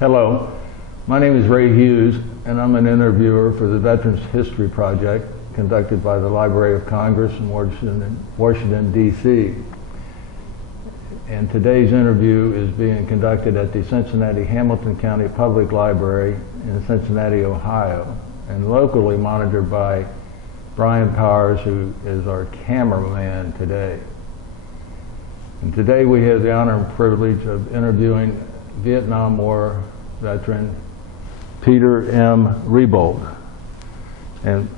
Hello, my name is Ray Hughes, and I'm an interviewer for the Veterans History Project conducted by the Library of Congress in Washington, D.C. And today's interview is being conducted at the Cincinnati Hamilton County Public Library in Cincinnati, Ohio, and locally monitored by Brian Powers, who is our cameraman today. And today we have the honor and privilege of interviewing Vietnam War veteran Peter M. Rebold. And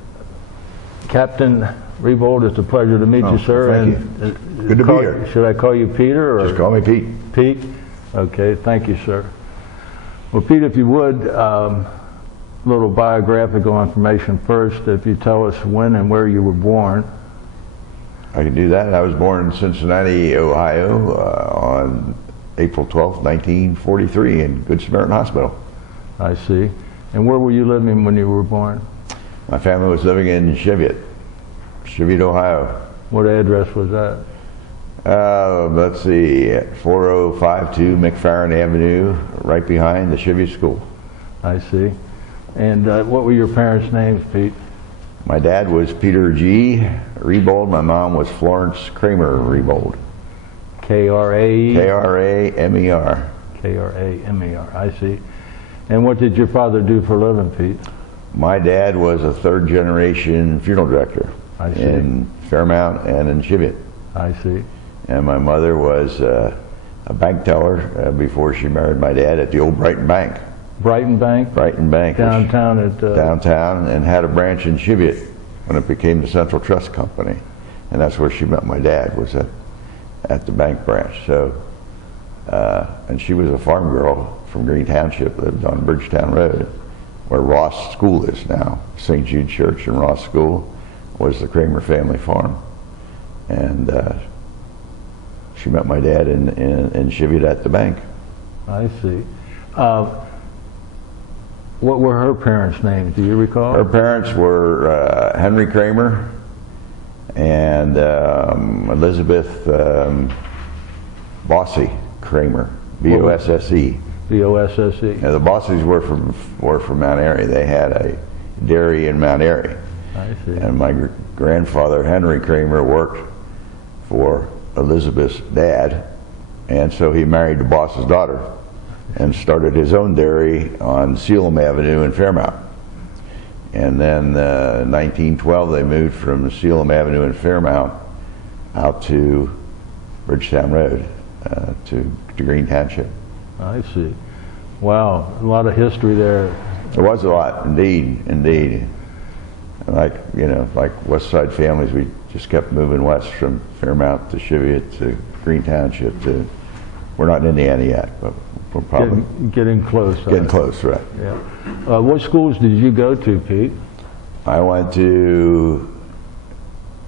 Captain Rebold, it's a pleasure to meet you, sir. Thank you. Good to be here. Should I call you Peter? Or? Just call me Pete. Pete? Okay, thank you, sir. Well, Pete, if you would, little biographical information first. If you tell us when and where you were born. I can do that. I was born in Cincinnati, Ohio on April 12th, 1943 in Good Samaritan Hospital. I see. And where were you living when you were born? My family was living in Cheviot, Ohio. What address was that? Let's see, 4052 McFarren Avenue, right behind the Cheviot School. I see. And what were your parents' names, Pete? My dad was Peter G. Rebold. My mom was Florence Kramer Rebold. K-R-A-E? K-R-A-M-E-R. K-R-A-M-E-R, I see. And what did your father do for a living, Pete? My dad was a third-generation funeral director in Fairmount and in Cheviot. I see. And my mother was a bank teller before she married my dad at the old Brighton Bank. Brighton Bank? Brighton Bank. Downtown at... downtown, and had a branch in Cheviot when it became the Central Trust Company. And that's where she met my dad, was at the bank branch. So, and she was a farm girl from Green Township, lived on Bridgetown Road, where Ross School is now. St. Jude Church and Ross School was the Kramer family farm. And she met my dad in Cheviot at the bank. I see. What were her parents' names? Do you recall? Her parents were Henry Kramer and Elizabeth Bossy Kramer, B-O-S-S-E. B-O-S-S-E. Yeah, the Bosseys were from Mount Airy. They had a dairy in Mount Airy. I see. And my grandfather, Henry Kramer, worked for Elizabeth's dad, and so he married the boss's daughter and started his own dairy on Sealam Avenue in Fairmount. And then in 1912 they moved from Sealam Avenue in Fairmount out to Bridgetown Road, to Green Township. I see. Wow, a lot of history there. There was a lot, indeed. Like, you know, like West Side families, we just kept moving west from Fairmount to Cheviot to Green Township to, we're not in Indiana yet, but we're probably getting close. Getting close, right. Yeah. What schools did you go to, Pete? I went to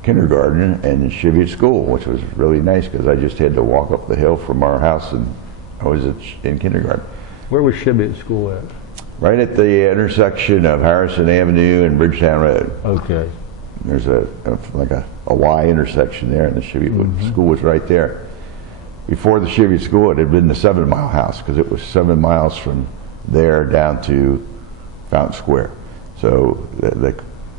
kindergarten in Cheviot School, which was really nice because I just had to walk up the hill from our house, and I was in kindergarten. Where was Cheviot School at? Right at the intersection of Harrison Avenue and Bridgetown Road. Okay. There's like a Y intersection there, and the Cheviot School was right there. Before the Cheviot School, it had been the 7 Mile House, because it was 7 miles from there down to Fountain Square. So,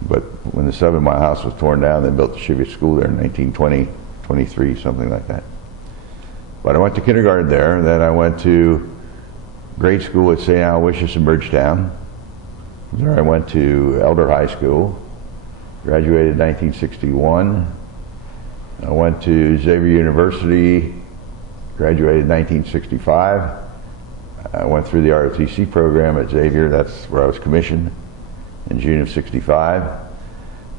but when the 7 Mile House was torn down, they built the Cheviot School there in 1920, 23, something like that. But I went to kindergarten there, and then I went to grade school at St. Aloysius in Bridgetown. There I went to Elder High School, graduated in 1961. I went to Xavier University, graduated in 1965. I went through the ROTC program at Xavier. That's where I was commissioned in June of '65.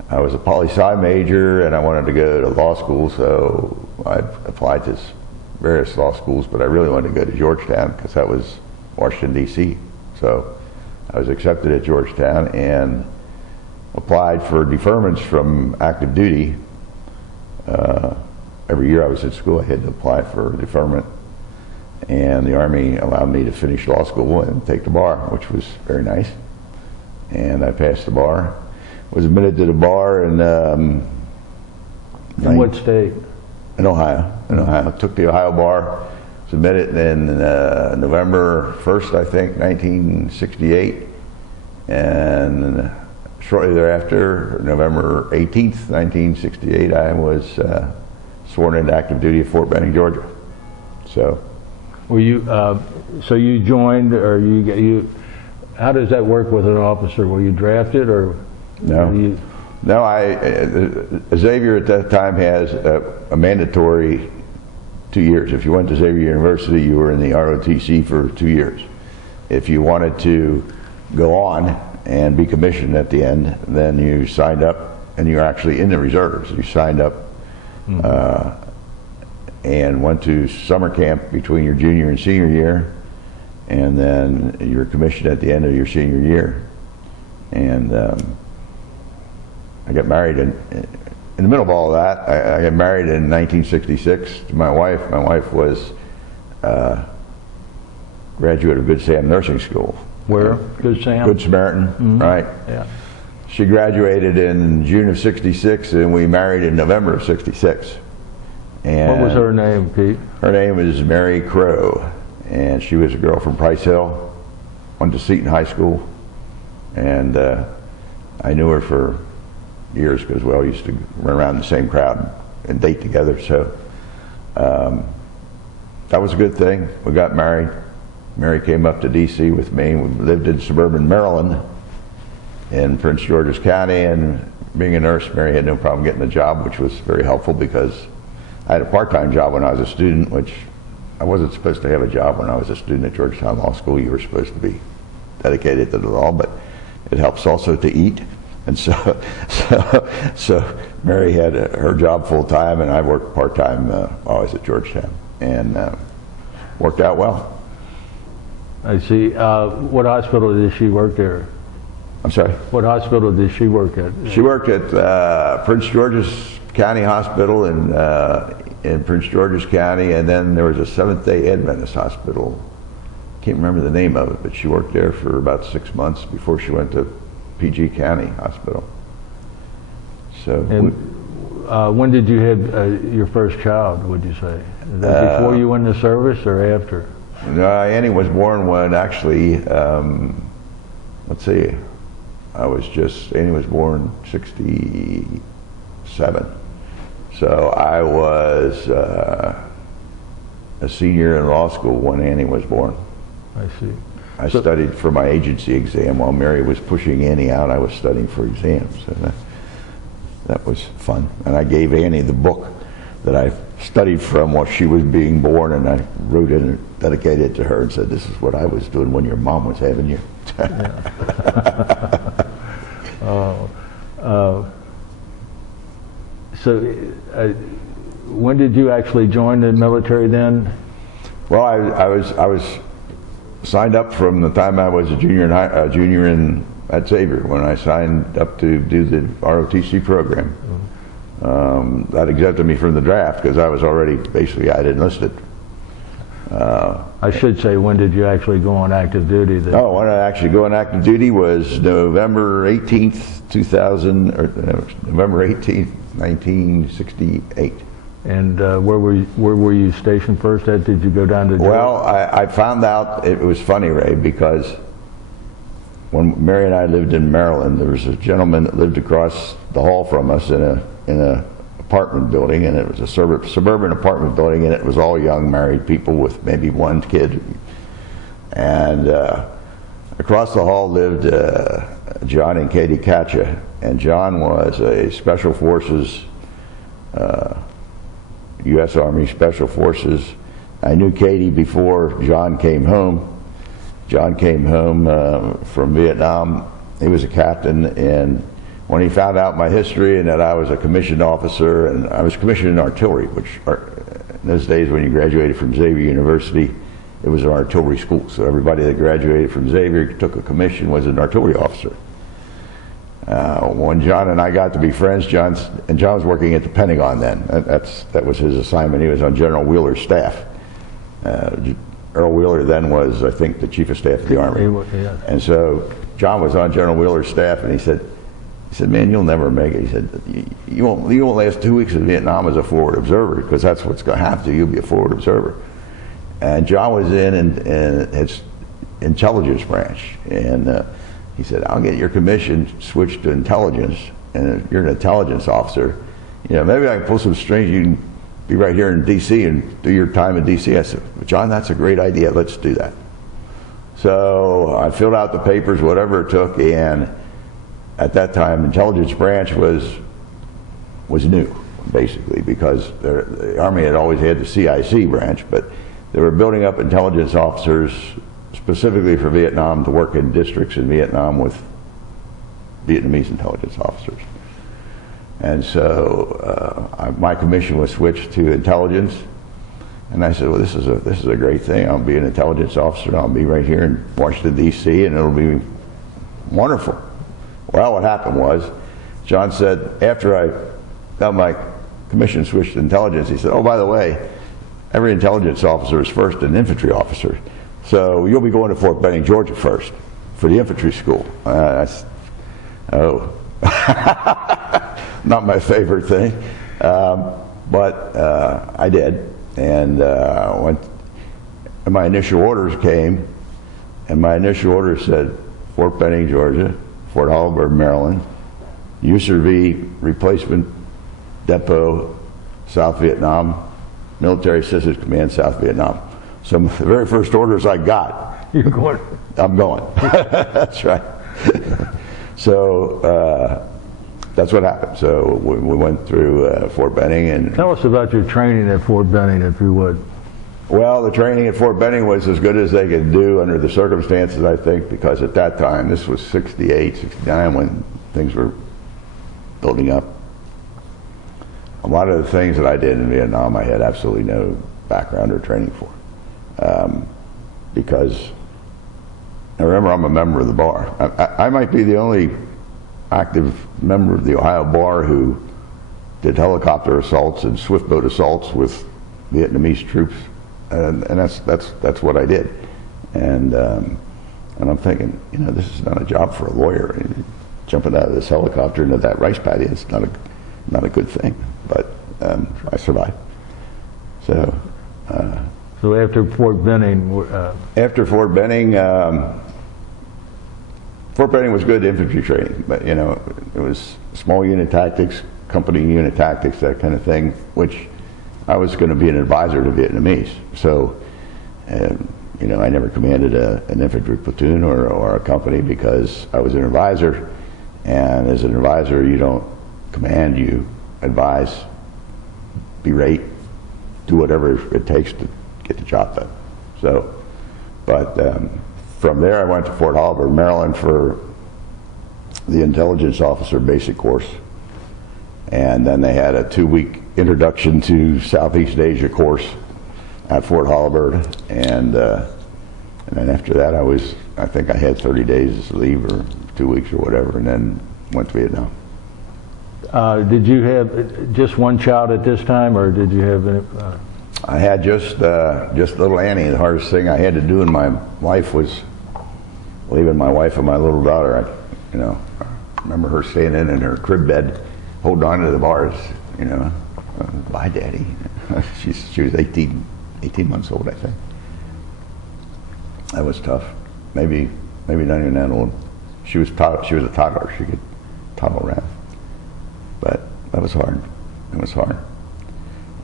I was a poli-sci major, and I wanted to go to law school, so I applied to various law schools, but I really wanted to go to Georgetown because that was Washington, D.C. So I was accepted at Georgetown and applied for deferments from active duty. Every year I was at school, I had to apply for deferment, and the Army allowed me to finish law school and take the bar, which was very nice. And I passed the bar. Was admitted to the bar in what state? In Ohio. Took the Ohio bar. Was submitted in November 1st, I think, 1968. And shortly thereafter, November 18th, 1968, I was sworn into active duty at Fort Benning, Georgia. So, were you? So you joined, or you? How does that work with an officer? Were you drafted, or no? No, Xavier at that time has a mandatory 2 years. If you went to Xavier University, you were in the ROTC for 2 years. If you wanted to go on and be commissioned at the end, then you signed up, and you're actually in the reserves. You signed up and went to summer camp between your junior and senior year, and then you were commissioned at the end of your senior year. And I got married in the middle of all of that. I got married in 1966 to my wife. My wife was graduate of Good Sam Nursing School. Where? Good Sam? Good Samaritan, right? Yeah. She graduated in June of '66, and we married in November of '66. And what was her name, Pete? Her name is Mary Crow, and she was a girl from Price Hill. Went to Seton High School, and I knew her for years because we all used to run around the same crowd and date together. So that was a good thing. We got married. Mary came up to D.C. with me. We lived in suburban Maryland in Prince George's County, and being a nurse, Mary had no problem getting a job, which was very helpful because I had a part-time job when I was a student, which I wasn't supposed to have a job when I was a student at Georgetown Law School. You were supposed to be dedicated to the law, but it helps also to eat. And so Mary had her job full-time, and I worked part-time always at Georgetown, and worked out well. I see. What hospital did she work there? I'm sorry? What hospital did she work at? She worked at Prince George's County Hospital in Prince George's County, and then there was a Seventh-day Adventist hospital. Can't remember the name of it, but she worked there for about 6 months before she went to PG County Hospital. So. And when did you have your first child, would you say? Is that before you went into service or after? No, Annie was born when actually, let's see, Annie was born 67. So I was a senior in law school when Annie was born. I see. I studied for my agency exam while Mary was pushing Annie out. I was studying for exams, and that was fun. And I gave Annie the book that I studied from while she was being born, and I wrote it and dedicated it to her and said, "This is what I was doing when your mom was having you." So when did you actually join the military then? Well, I was signed up from the time I was a junior at Xavier, when I signed up to do the ROTC program. That exempted me from the draft because I was already, basically, I'd enlisted. I should say, when did you actually go on active duty? Then? Oh, when I actually go on active duty was November 18th, 1968. And where were you stationed first at? Did you go down to Georgia? Well, I found out, it was funny, Ray, because when Mary and I lived in Maryland, there was a gentleman that lived across the hall from us in a apartment building, and it was a suburban apartment building, and it was all young married people with maybe one kid. And across the hall lived John and Katie Katcha, and John was a Special Forces, U.S. Army Special Forces. I knew Katie before John came home. John came home from Vietnam. He was a captain, and when he found out my history and that I was a commissioned officer, and I was commissioned in artillery, which in those days when you graduated from Xavier University, it was an artillery school. So everybody that graduated from Xavier, took a commission, was an artillery officer. When John and I got to be friends, John was working at the Pentagon then. That was his assignment. He was on General Wheeler's staff. Earl Wheeler then was, I think, the Chief of Staff of the Army. Yeah. And so John was on General Wheeler's staff, and he said, "Man, you'll never make it." He said, you won't last 2 weeks in Vietnam as a forward observer, because that's what's going to happen to you. You'll be a forward observer. And John was in his intelligence branch, and he said, "I'll get your commission switched to intelligence, and if you're an intelligence officer, you know, maybe I can pull some strings. You can be right here in D.C. and do your time in D.C." I said, "John, that's a great idea. Let's do that." So I filled out the papers, whatever it took, and at that time, intelligence branch was new, basically, because the Army had always had the CIC branch, but they were building up intelligence officers specifically for Vietnam to work in districts in Vietnam with Vietnamese intelligence officers. And so my commission was switched to intelligence, and I said, "Well, this is a great thing. I'll be an intelligence officer. I'll be right here in Washington D.C. and it'll be wonderful." Well, what happened was, John said, after I got my commission switched to intelligence, he said, "Oh, by the way, every intelligence officer is first an infantry officer. So you'll be going to Fort Benning, Georgia first for the infantry school." I said, "Oh." Not my favorite thing. But I did. And and my initial orders came, and my initial orders said, Fort Benning, Georgia, Fort Holabird, Maryland, USRV Replacement Depot, South Vietnam, Military Assistance Command, South Vietnam. So the very first orders I got, You're going. I'm going. That's right. So that's what happened. So we went through Fort Benning. And Tell us about your training at Fort Benning, if you would. well, the training at Fort Benning was as good as they could do under the circumstances, I think, because at that time, this was 68, 69, when things were building up. A lot of the things that I did in Vietnam, I had absolutely no background or training for. Because, now remember, I'm a member of the bar. I might be the only active member of the Ohio Bar who did helicopter assaults and swift boat assaults with Vietnamese troops, and that's what I did. And I'm thinking, you know, this is not a job for a lawyer. Jumping out of this helicopter into that rice paddy, it's not a good thing. But I survived. So. So after Fort Benning. After Fort Benning. Fort Benning was good infantry training, but you know, it was small unit tactics, company unit tactics, that kind of thing, which I was going to be an advisor to Vietnamese. So, you know, I never commanded an infantry platoon or a company because I was an advisor, and as an advisor, you don't command, you advise, berate, do whatever it takes to get the job done. So, but from there, I went to Fort Holabird, Maryland for the intelligence officer basic course. And then they had a 2-week introduction to Southeast Asia course at Fort Holabird. And then after that, I think I had 30 days leave or 2 weeks or whatever, and then went to Vietnam. Did you have just one child at this time, or did you have any? I had just little Annie. The hardest thing I had to do in my life was leaving my wife and my little daughter. I remember her staying in her crib bed, holding on to the bars. You know, bye, Daddy. She was 18 months old, I think. That was tough. Maybe not even that old. She was a toddler. She could toddle around, but that was hard. It was hard.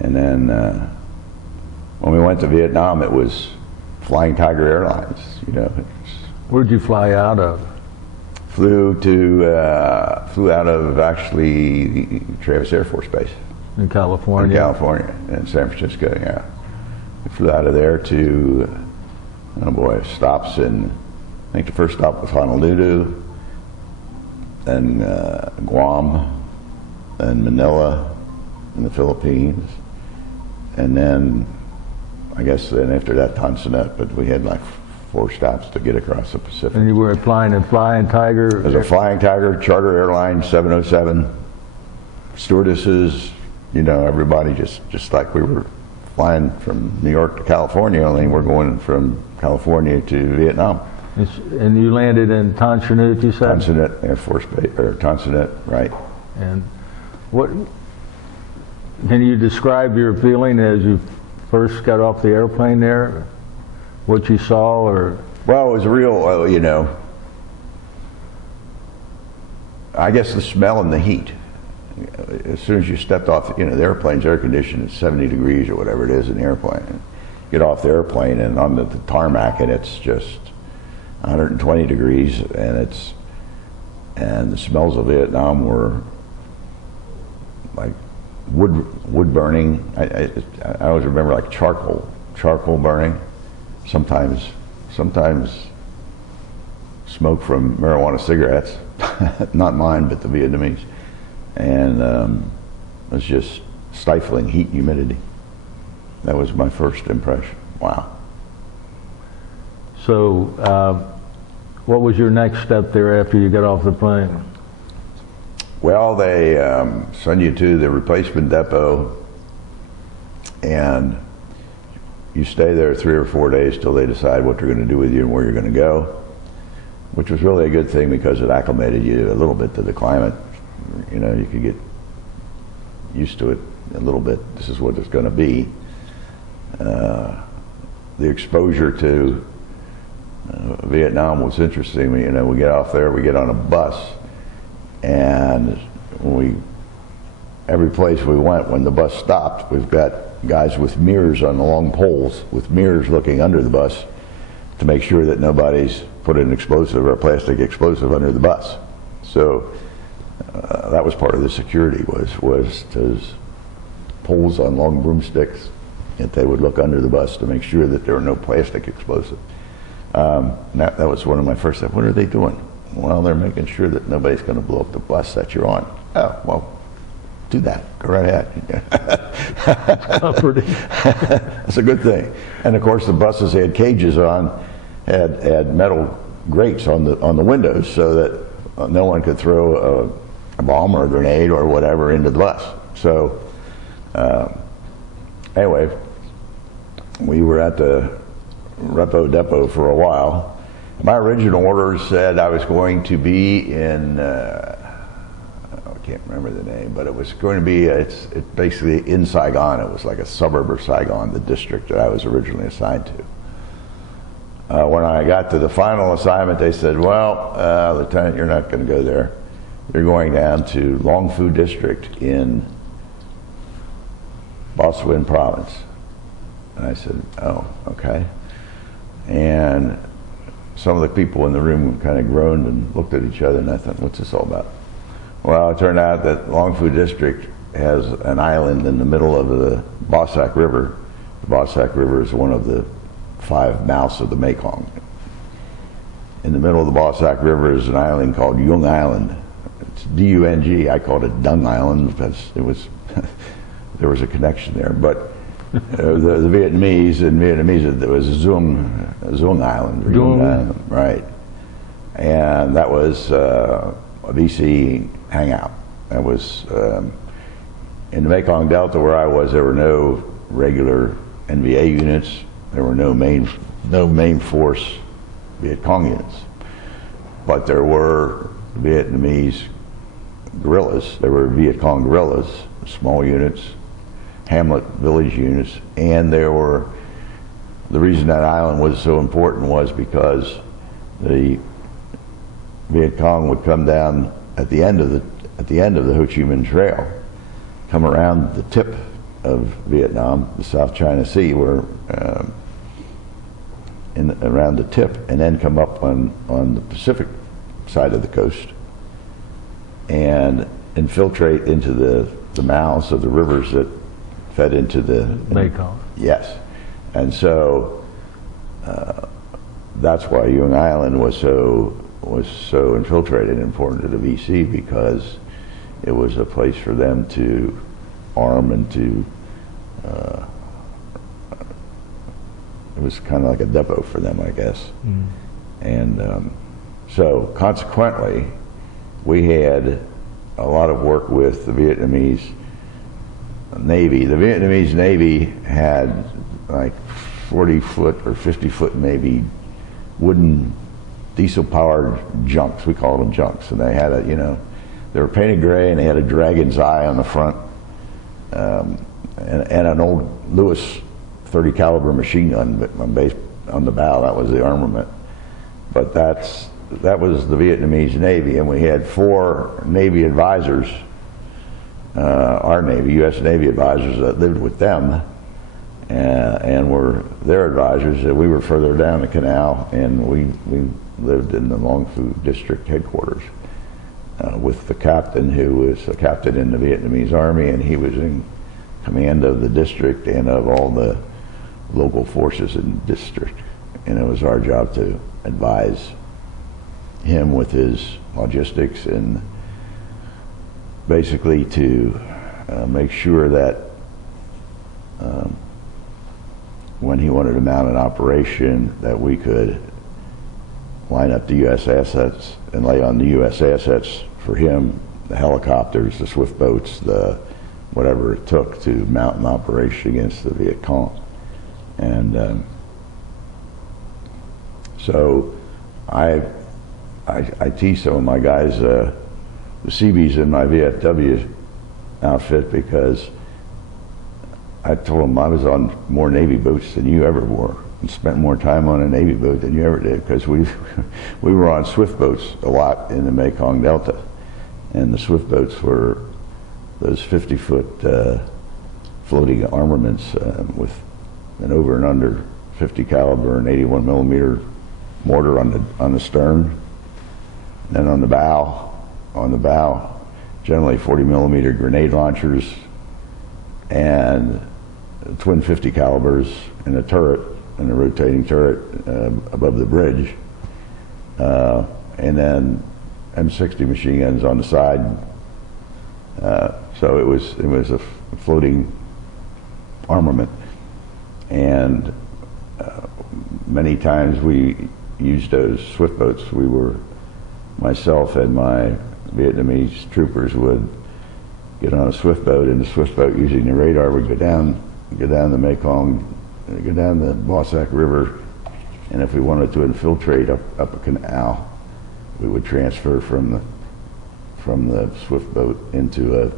And then when we went to Vietnam, it was Flying Tiger Airlines. You know. Where'd you fly out of? Flew out of actually Travis Air Force Base. In California? In California, in San Francisco, yeah. We flew out of there to, oh boy, stops in, I think the first stop was Honolulu, then Guam, then Manila in the Philippines, and then, I guess then after that, Tonsonet, but we had like 4 stops to get across the Pacific. And you were flying in Flying Tiger? As a Flying Tiger, charter airline, 707, stewardesses, you know, everybody just like we were flying from New York to California, only we're going from California to Vietnam. And you landed in Tan Son Nhut, you said? Tonsonet Air Force Base, or Tonsonet, right. And what, can you describe your feeling as you first got off the airplane there? What you saw, or? Well, it was real, you know, I guess the smell and the heat. As soon as you stepped off, you know, the airplane's air conditioned at 70 degrees or whatever it is in the airplane. Get off the airplane and on the tarmac, and it's just 120 degrees, and the smells of Vietnam were like wood burning. I always remember like charcoal burning. Sometimes smoke from marijuana cigarettes, not mine, but the Vietnamese. And it was just stifling heat and humidity. That was my first impression. Wow. So, what was your next step there after you got off the plane? Well, they send you to the replacement depot, and you stay there 3 or 4 days till they decide what they're going to do with you and where you're going to go, which was really a good thing because it acclimated you a little bit to the climate. You know, you could get used to it a little bit. This is what it's going to be. The exposure to Vietnam was interesting. You know, we get off there, we get on a bus, and every place we went, when the bus stopped, we've got guys with mirrors on the long poles, with mirrors looking under the bus to make sure that nobody's put an explosive or a plastic explosive under the bus. So that was part of the security, was those poles on long broomsticks, that they would look under the bus to make sure that there were no plastic explosive. That was one of my first steps. What are they doing? Well, they're making sure that nobody's going to blow up the bus that you're on. Oh, well, do that. Go right ahead. That's a good thing. And of course, the buses had cages on, had metal grates on the windows so that no one could throw a bomb or a grenade or whatever into the bus. So anyway, we were at the repo depot for a while. My original orders said I was going to be in, I can't remember the name, but it was going to be, it's basically in Saigon. It was like a suburb of Saigon, the district that I was originally assigned to. When I got to the final assignment, they said, well, Lieutenant, you're not going to go there. You're going down to Long Phu District in Ba Suen Province. And I said, oh, okay. And some of the people in the room kind of groaned and looked at each other, and I thought, what's this all about? Well, it turned out that Long Phu District has an island in the middle of the Ba Sac River. The Ba Sac River is one of the 5 mouths of the Mekong. In the middle of the Ba Sac River is an island called Yung Island. It's D-U-N-G. I called it Dung Island because it was there was a connection there. But the Vietnamese, it was Dung Island. Island, right. And that was a VC hangout. That was in the Mekong Delta where I was. There were no regular NVA units. There were no main force Viet Cong units, but there were Vietnamese guerrillas. There were Viet Cong guerrillas, small units, hamlet village units, and there were. The reason that island was so important was because the Viet Cong would come down at the end of the Ho Chi Minh Trail, come around the tip of Vietnam, the South China Sea, where around the tip, and then come up on the Pacific side of the coast and infiltrate into the mouths of the rivers that fed into the Mekong. Yes, and so that's why Yung Island was so infiltrated and important to the VC, because it was a place for them to arm and to it was kind of like a depot for them, I guess. Mm. And so consequently, we had a lot of work with the Vietnamese Navy. The Vietnamese Navy had like 40-foot or 50-foot maybe wooden diesel-powered junks. We called them junks, and they had they were painted gray, and they had a dragon's eye on the front, and an old Lewis .30 caliber machine gun on the bow. That was the armament. But that was the Vietnamese Navy, and we had 4 Navy advisors, our Navy, U.S. Navy advisors that lived with them, and were their advisors. We were further down the canal, and we lived in the Long Phu District headquarters with the captain, who was a captain in the Vietnamese Army, and he was in command of the district and of all the local forces in the district. And it was our job to advise him with his logistics and basically to make sure that when he wanted to mount an operation, that we could line up the U.S. assets and lay on the U.S. assets for him, the helicopters, the swift boats, the whatever it took to mount an operation against the Viet Cong. And so I tease some of my guys, the Seabees in my VFW outfit, because I told them I was on more Navy boats than you ever were, and spent more time on a Navy boat than you ever did, because we were on swift boats a lot in the Mekong Delta, and the swift boats were those 50-foot floating armaments with an over and under 50 caliber and 81 millimeter mortar on the stern. Then on the bow, generally 40 millimeter grenade launchers and twin 50 calibers and a turret, and a rotating turret above the bridge, and then M60 machine guns on the side. So it was a floating armament, and many times we used those swift boats. Myself and my Vietnamese troopers would get on a swift boat, and the swift boat, using the radar, would go down the Mekong, go down the Bossack River, and if we wanted to infiltrate up a canal, we would transfer from the swift boat into a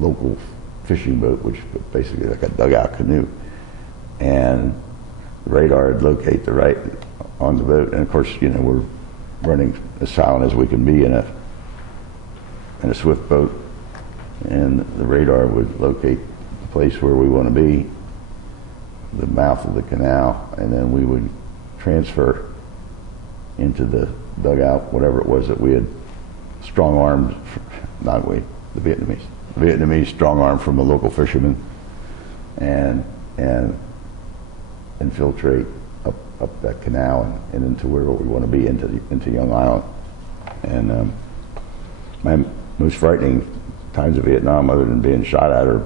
local fishing boat, which was basically like a dugout canoe, and the radar would locate the right on the boat. And of course, we're running as silent as we can be in a swift boat, and the radar would locate the place where we want to be, the mouth of the canal, and then we would transfer into the dugout, whatever it was that we had strong-armed, the Vietnamese strong-armed from the local fishermen, and infiltrate up that canal and into where we want to be, into Young Island. And my most frightening times of Vietnam, other than being shot at, or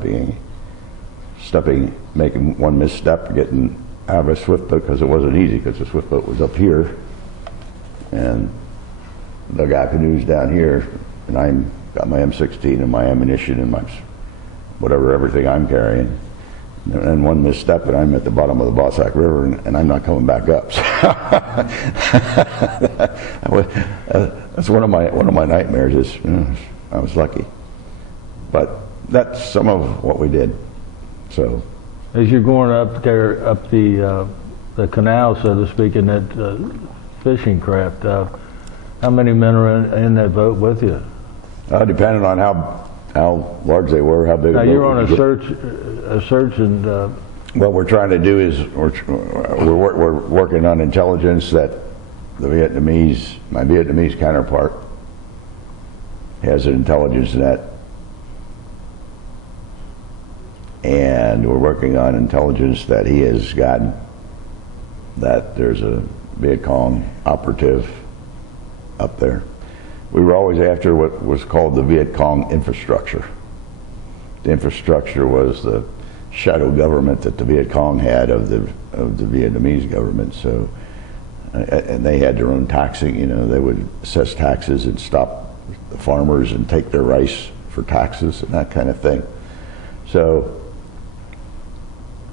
making one misstep, getting out of a swift boat, because it wasn't easy, because the swift boat was up here, and the dugout canoes down here, and I've got my M16 and my ammunition and my everything I'm carrying. And one misstep, and I'm at the bottom of the Bossack River, and I'm not coming back up. That's one of my nightmares. I was lucky, but that's some of what we did. So, as you're going up there, up the canal, so to speak, in that fishing craft, how many men are in that boat with you? Depending on how large they were, how big. Now you're on a search, and what we're trying to do is we're working on intelligence that my Vietnamese counterpart has an intelligence net, and we're working on intelligence that he has gotten that there's a Viet Cong operative up there. We were always after what was called the Viet Cong infrastructure. The infrastructure was the shadow government that the Viet Cong had of the Vietnamese government. So, and they had their own taxing. They would assess taxes and stop the farmers and take their rice for taxes and that kind of thing. So,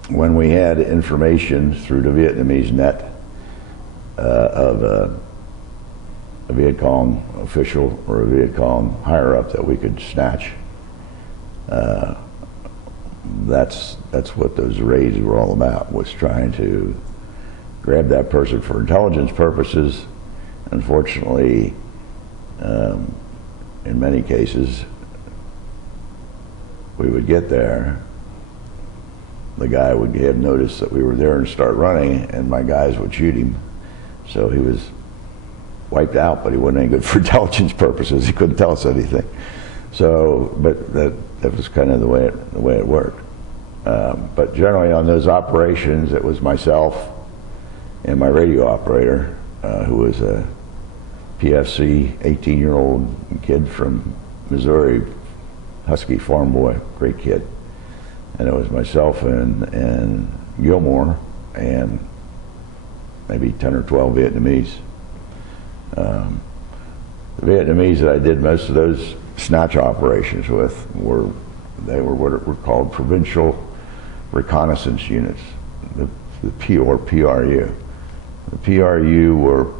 when we had information through the Vietnamese net of a Viet Cong official or a Viet Cong higher up that we could snatch, that's what those raids were all about, was trying to grab that person for intelligence purposes. Unfortunately, in many cases, we would get there, the guy would have noticed that we were there and start running, and my guys would shoot him. So he was wiped out, but he wasn't any good for intelligence purposes. He couldn't tell us anything. So, but that was kind of the way it worked. But generally on those operations, it was myself and my radio operator, who was a PFC 18-year-old kid from Missouri, Husky farm boy, great kid. And it was myself and Gilmore and maybe 10 or 12 Vietnamese. The Vietnamese that I did most of those snatch operations with were what were called provincial reconnaissance units, the PRU. The PRU were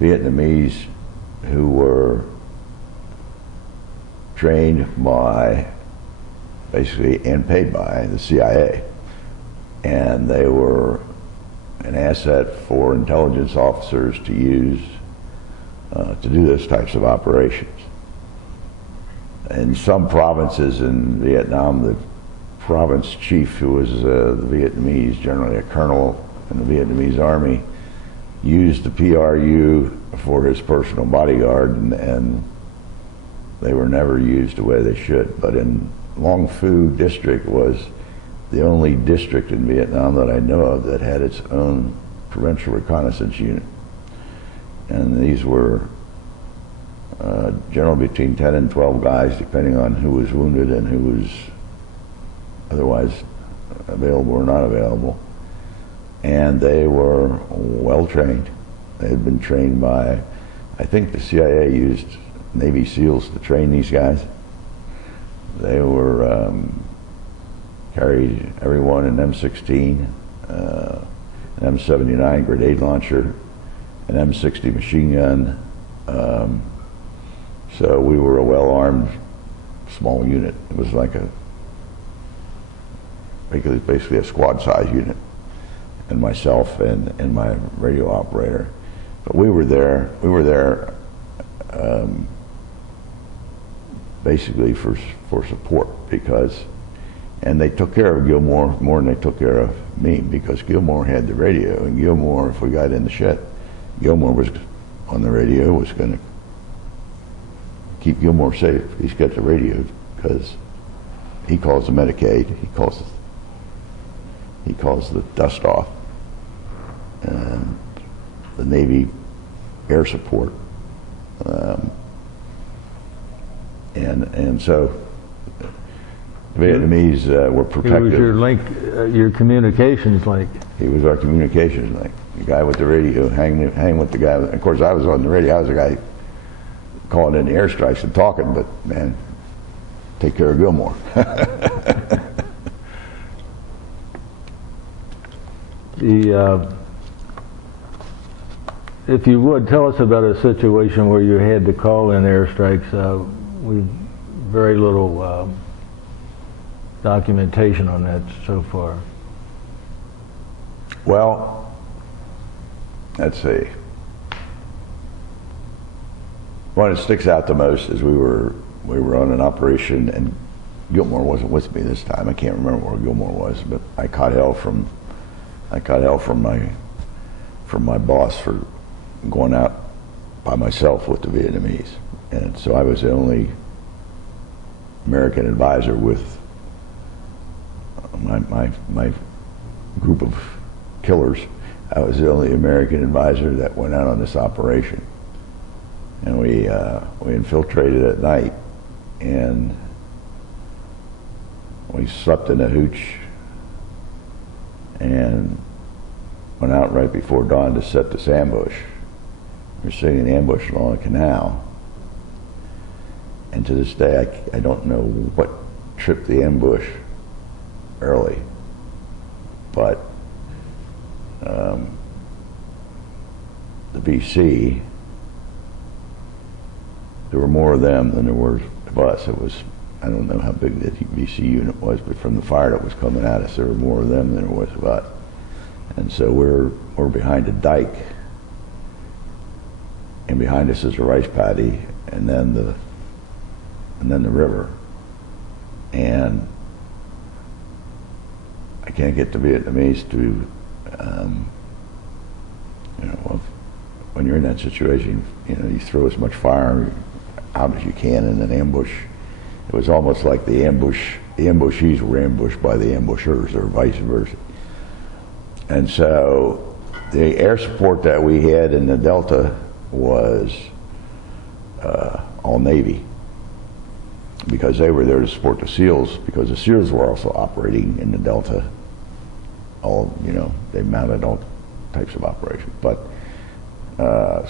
Vietnamese who were trained by, basically, and paid by the CIA. And they were an asset for intelligence officers to use to do those types of operations. In some provinces in Vietnam, the province chief, who was the Vietnamese, generally a colonel in the Vietnamese army, used the PRU for his personal bodyguard, and they were never used the way they should. But in Long Phu district was the only district in Vietnam that I know of that had its own provincial reconnaissance unit. And these were generally between 10 and 12 guys, depending on who was wounded and who was otherwise available or not available. And they were well trained. They had been trained by, I think the CIA used Navy SEALs to train these guys. They were carried everyone an M16, an M79 grenade launcher, an M60 machine gun. So we were a well-armed small unit. It was like basically a squad-size unit, and myself and my radio operator. But we were there basically for support, and they took care of Gilmore more than they took care of me, because Gilmore had the radio, and Gilmore, if we got in the shit, Gilmore was on the radio, was going to keep Gilmore safe. He's got the radio because he calls the Medicaid, he calls the dust off, and the Navy air support, and so the Vietnamese were protected. He was your link, your communications link. He was our communications link. The guy with the radio, hang with the guy. Of course, I was on the radio. I was the guy calling in the airstrikes and talking, but man, take care of Gilmore. If you would, tell us about a situation where you had to call in airstrikes. We've very little documentation on that so far. Well, let's see. One that sticks out the most is we were on an operation, and Gilmore wasn't with me this time. I can't remember where Gilmore was, but I caught hell from my boss for going out by myself with the Vietnamese, and so I was the only American advisor with my group of killers. I was the only American advisor that went out on this operation, and we infiltrated at night, and we slept in a hooch and went out right before dawn to set this ambush. We were sitting in ambush along a canal, and to this day I don't know what tripped the ambush early, but the VC, there were more of them than there were of us. It was, I don't know how big the VC unit was, but from the fire that was coming at us, there were more of them than there was of us. And so we're behind a dike, and behind us is a rice paddy, and then the river. And I can't get the Vietnamese to, you know, when you're in that situation, you know, you throw as much fire out as you can in an ambush. It was almost like the ambushees were ambushed by the ambushers, or vice versa. And so the air support that we had in the Delta was all Navy, because they were there to support the SEALs, because the SEALs were also operating in the Delta. All, you know, they mounted all types of operations. But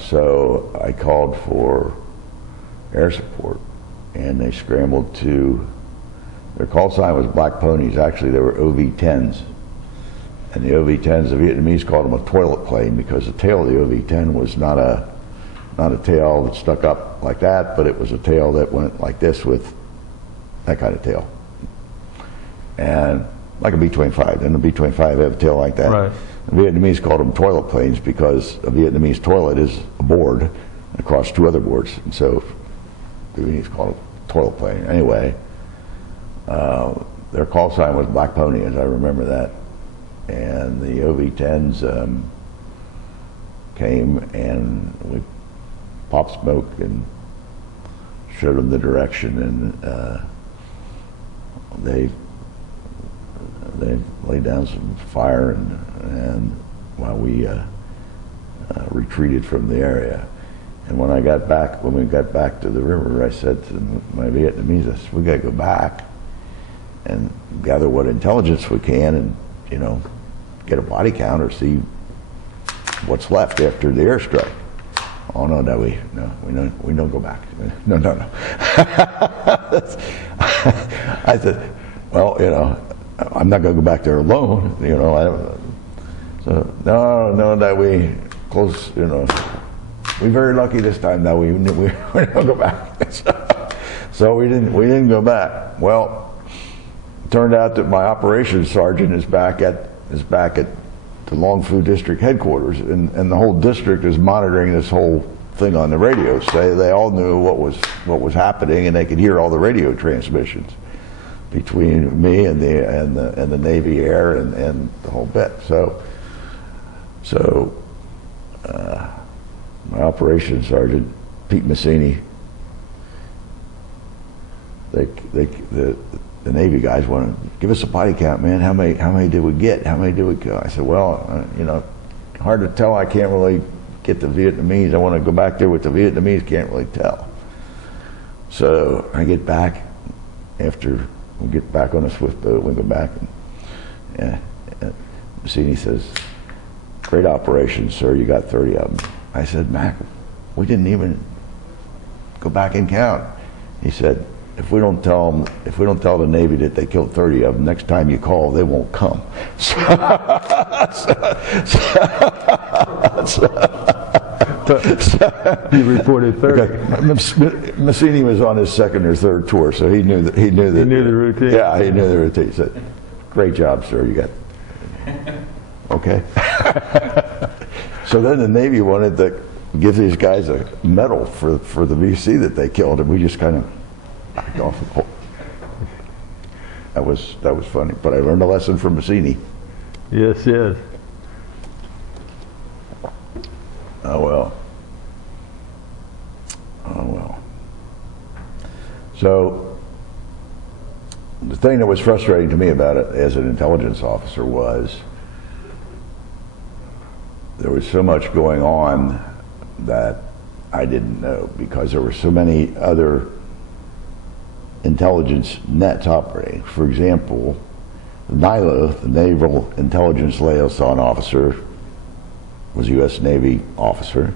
so I called for air support, and they scrambled to, their call sign was Black Ponies. Actually, they were OV-10s. And the OV-10s, the Vietnamese called them a toilet plane, because the tail of the OV-10 was not a tail that stuck up like that, but it was a tail that went like this with that kind of tail. And like a B-25. And the B-25 had a tail like that. Right. The Vietnamese called them toilet planes because a Vietnamese toilet is a board across two other boards. And so the Vietnamese called it a toilet plane. Anyway, their call sign was Black Pony, as I remember that. And the OV-10s came, and we popped smoke and showed them the direction, and they laid down some fire, and while we retreated from the area. And when we got back to the river, I said to my Vietnamese, I said, we got to go back and gather what intelligence we can, and, you know, get a body count or see what's left after the airstrike. Oh no, we don't go back. No. I said, well, you know, I'm not going to go back there alone. You know, so no, that we close. You know, we're very lucky this time that we don't go back. So we didn't go back. Well, it turned out that my operations sergeant is back at the Long Phu district headquarters, and the whole district is monitoring this whole thing on the radio. So they all knew what was happening, and they could hear all the radio transmissions between me and the Navy Air and the whole bit. So my operations sergeant, Pete Massini, the Navy guys wanted to give us a body count, man. How many did we get? How many did we kill? I said, well, you know, hard to tell. I can't really get the Vietnamese. I want to go back there with the Vietnamese. Can't really tell. So I get back after we get back on a swift boat. We go back, and Massini says, "Great operation, sir. You got 30 of them." I said, "Mac, we didn't even go back and count." He said, If we don't tell the Navy that they killed 30 of them, next time you call, they won't come. You reported 30. Massini was on his second or third tour, so he knew the routine. Yeah, he knew the routine. He said, "Great job, sir. You got okay." So then the Navy wanted to give these guys a medal for the VC that they killed, and we just kind of backed off. That was funny, but I learned a lesson from Massini. Yes. Oh well. So the thing that was frustrating to me about it as an intelligence officer was there was so much going on that I didn't know, because there were so many other intelligence nets operating. For example, NILO, the Naval Intelligence Liaison Officer, was a U.S. Navy officer.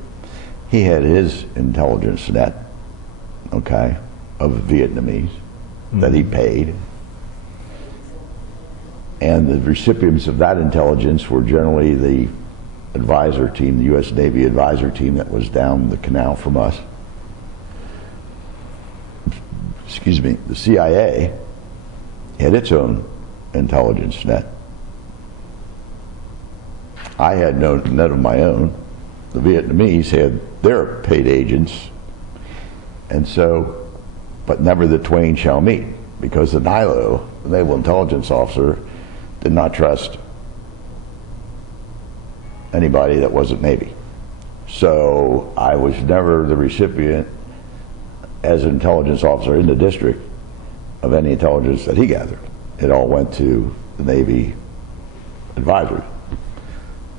He had his intelligence net, okay, of Vietnamese that he paid. And the recipients of that intelligence were generally the advisor team, the U.S. Navy advisor team that was down the canal from us. excuse me, the CIA had its own intelligence net. I had none of my own. The Vietnamese had their paid agents, and so, but never the twain shall meet, because the NILO, the Naval Intelligence Officer, did not trust anybody that wasn't Navy. So I was never the recipient as an intelligence officer in the district of any intelligence that he gathered. It all went to the Navy advisory.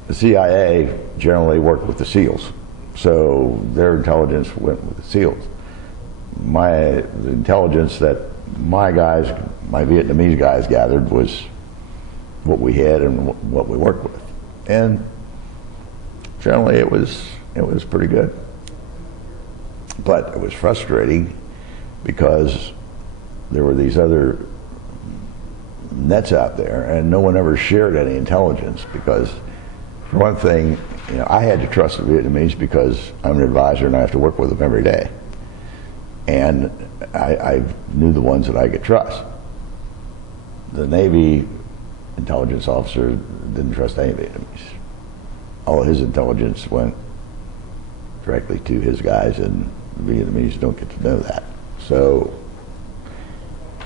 The CIA generally worked with the SEALs, so their intelligence went with the SEALs. The intelligence that my Vietnamese guys gathered was what we had and what we worked with. And generally it was pretty good. But it was frustrating because there were these other nets out there and no one ever shared any intelligence, because for one thing, I had to trust the Vietnamese because I'm an advisor and I have to work with them every day. And I knew the ones that I could trust. The Navy intelligence officer didn't trust any Vietnamese. All of his intelligence went directly to his guys, and the Vietnamese don't get to know that. So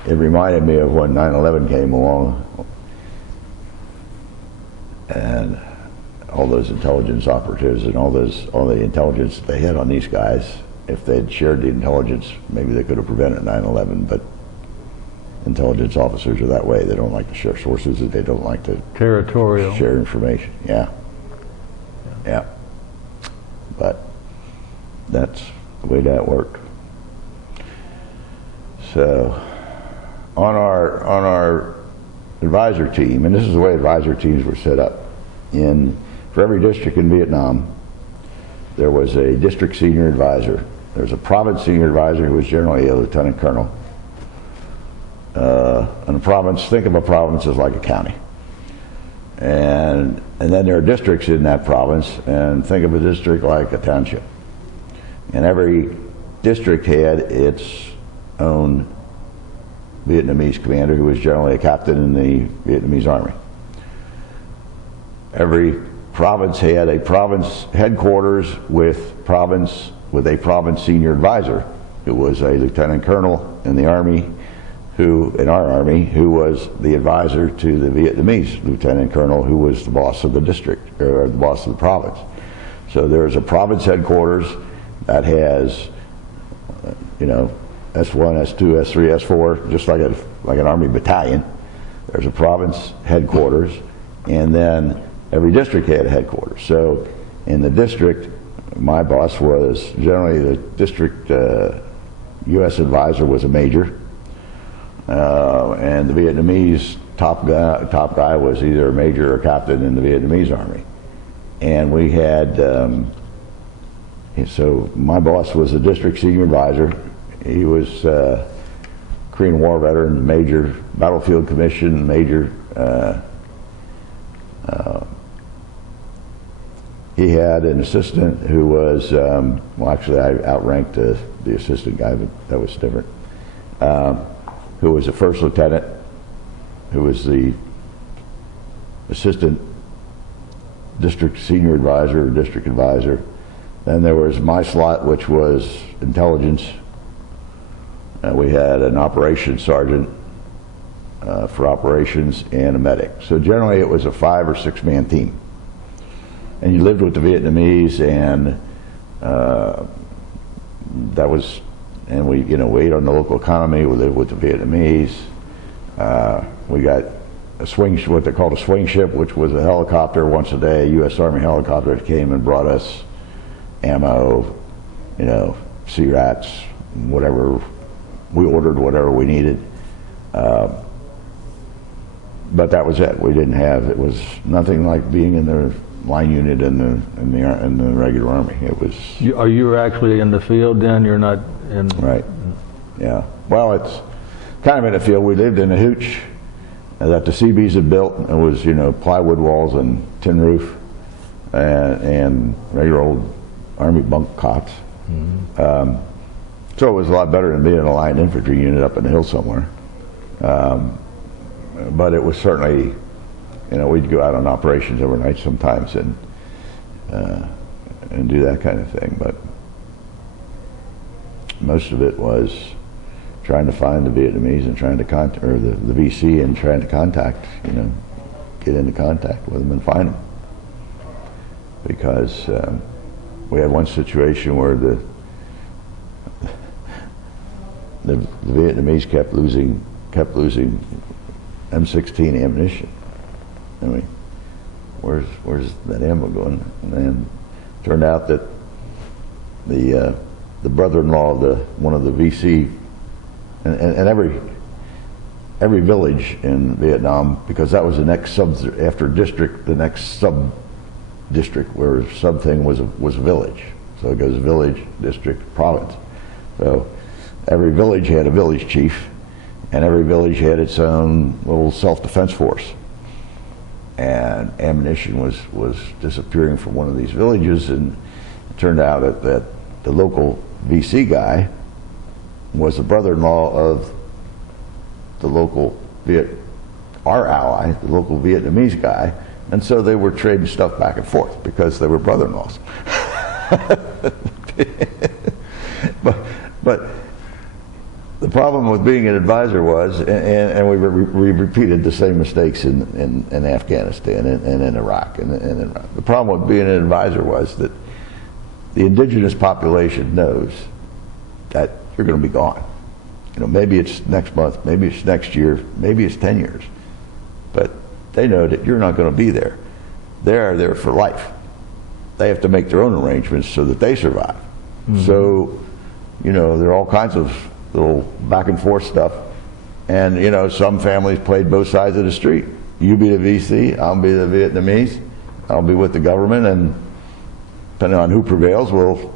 it reminded me of when 9/11 came along, and all those intelligence operatives and all the intelligence they had on these guys. If they'd shared the intelligence, maybe they could have prevented 9/11. But intelligence officers are that way. They don't like to share sources, and they don't like to Territorial. share information. Yeah. But that's the way that worked. So on our advisor team, and this is the way advisor teams were set up. For every district in Vietnam, there was a district senior advisor. There was a province senior advisor who was generally a lieutenant colonel. And a province, think of a province as like a county. And then there are districts in that province, and think of a district like a township. And every district had its own Vietnamese commander, who was generally a captain in the Vietnamese Army. Every province had a province headquarters with a province senior advisor, who was a lieutenant colonel in the Army, in our Army, who was the advisor to the Vietnamese lieutenant colonel, who was the boss of the district, or the boss of the province. So there's a province headquarters that has, S1, S2, S3, S4, just like an Army battalion. There's a province headquarters, and then every district had a headquarters. So in the district, my boss was generally the district U.S. advisor was a major, and the Vietnamese top guy was either a major or captain in the Vietnamese Army. And we had, so my boss was the district senior advisor. He was Korean War veteran, major, battlefield commission, major. He had an assistant who was, well, actually I outranked the assistant guy, but that was different, who was a first lieutenant, who was the assistant district senior advisor or district advisor. Then there was my slot, which was intelligence. We had an operations sergeant for operations and a medic. So generally it was a 5 or 6 man team. And you lived with the Vietnamese, and we ate on the local economy. We lived with the Vietnamese. We got what they called a swing ship, which was a helicopter once a day, a U.S. Army helicopter that came and brought us ammo, sea rats, whatever. We ordered whatever we needed. But that was it. It was nothing like being in the line unit in the regular Army. It was. You were actually in the field then? You're not in. Right. Yeah. Well, it's kind of in the field. We lived in a hooch that the Seabees had built. It was plywood walls and tin roof, and regular old Army bunk cots. Mm-hmm. So it was a lot better than being in a line infantry unit up in the hill somewhere. But it was certainly, we'd go out on operations overnight sometimes and do that kind of thing. But most of it was trying to find the Vietnamese and trying to contact, or the VC, and trying to contact, get into contact with them and find them. Because we had one situation where the Vietnamese kept losing M16 ammunition. I mean, where's that ammo going? And then it turned out that the brother-in-law of one of the VC, and every village in Vietnam, because that was the next after district, the next sub-district where sub-thing was a village. So it goes village, district, province. So every village had a village chief, and every village had its own little self-defense force. And ammunition was disappearing from one of these villages, and it turned out that the local VC guy was the brother-in-law of the local our ally, the local Vietnamese guy, and so they were trading stuff back and forth because they were brother-in-laws. But the problem with being an advisor was, and we repeated the same mistakes in Afghanistan and in Iraq. The problem with being an advisor was that the indigenous population knows that you're going to be gone. Maybe it's next month, maybe it's next year, maybe it's 10 years. But they know that you're not going to be there. They're there for life. They have to make their own arrangements so that they survive. Mm-hmm. So, there are all kinds of little back and forth stuff. And, some families played both sides of the street. You be the VC, I'll be the Vietnamese, I'll be with the government, and depending on who prevails, we'll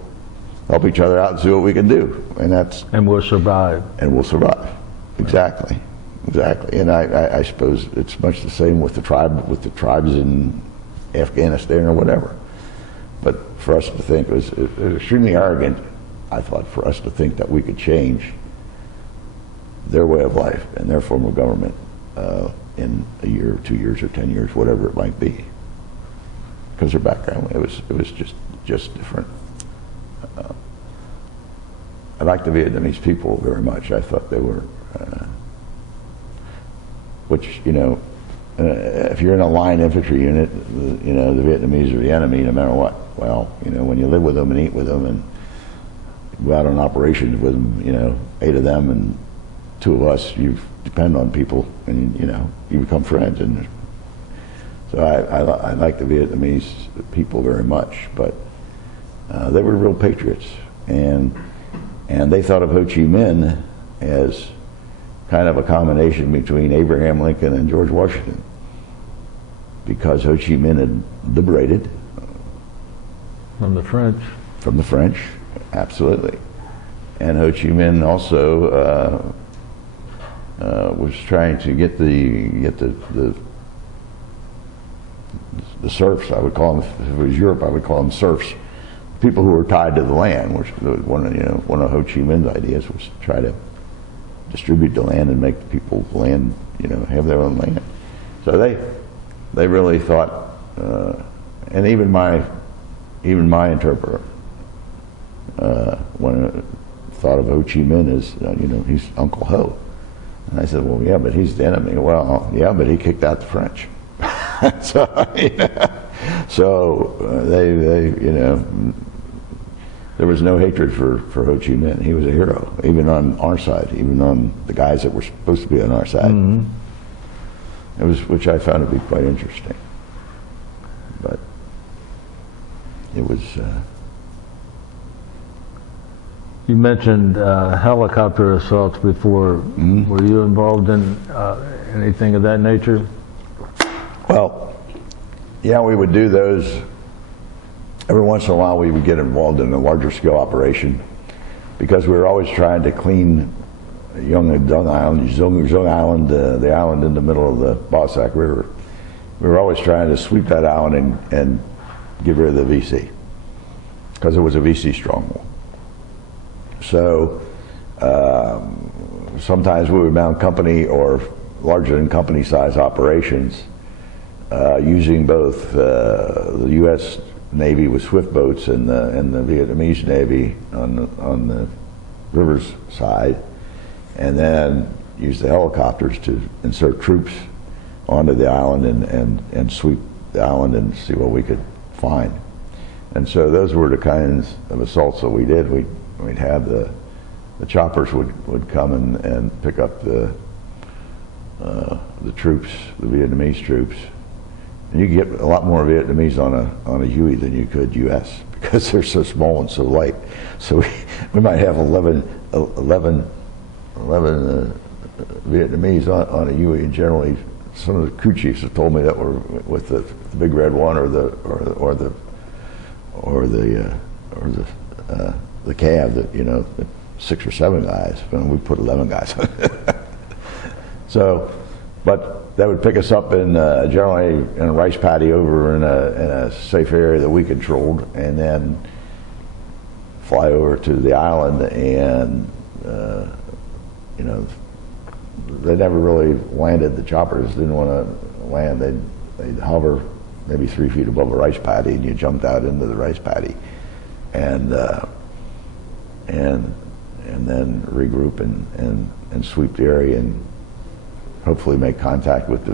help each other out and see what we can do. And we'll survive. And we'll survive. Exactly. Exactly. And I suppose it's much the same with the tribes in Afghanistan or whatever. But for us to think, it was extremely arrogant, I thought, for us to think that we could change their way of life and their form of government in a year or 2 years or 10 years, whatever it might be. Because their background, it was just different. I liked the Vietnamese people very much. I thought they were, if you're in a line infantry unit, the Vietnamese are the enemy no matter what. Well, when you live with them and eat with them and go out on operations with them, 8 of them and 2 of us, you depend on people, and you become friends. And so I like the Vietnamese people very much, but they were real patriots, and they thought of Ho Chi Minh as kind of a combination between Abraham Lincoln and George Washington, because Ho Chi Minh had liberated from the French. From the French, absolutely, and Ho Chi Minh also was trying to get the serfs. I would call them, if it was Europe, I would call them serfs. People who were tied to the land, which one of Ho Chi Minh's ideas was to try to distribute the land and make the people the land, have their own land. So they really thought, and even my interpreter, thought of Ho Chi Minh as, he's Uncle Ho. And I said, well, yeah, but he's the enemy. Well, yeah, but he kicked out the French. There was no hatred for Ho Chi Minh. He was a hero, even on our side, even on the guys that were supposed to be on our side. Mm-hmm. Which I found to be quite interesting. But it was. You mentioned helicopter assaults before. Mm-hmm. Were you involved in anything of that nature? Well, yeah, we would do those. Every once in a while we would get involved in a larger scale operation, because we were always trying to clean Zung Island, the island in the middle of the Bossack River. We were always trying to sweep that island and get rid of the VC, because it was a VC stronghold. So Sometimes we would mount company or larger than company size operations using both the U.S. Navy with swift boats and the Vietnamese Navy on the rivers side, and then use the helicopters to insert troops onto the island and sweep the island and see what we could find. And so those were the kinds of assaults that we did. We'd have the choppers would come and pick up the troops, the Vietnamese troops. And you could get a lot more Vietnamese on a Huey than you could U.S. because they're so small and so light. So we might have 11 Vietnamese on a Huey, and generally some of the crew chiefs have told me that were with the big red one or the cab, that, you know, 6 or 7 guys, and we put 11 guys on it. So, but that would pick us up in generally in a rice paddy over in a safe area that we controlled, and then fly over to the island, and you know, they never really landed. The choppers didn't want to land. They'd hover maybe 3 feet above a rice paddy, and you jumped out into the rice paddy, and then regroup and sweep the area and hopefully make contact with the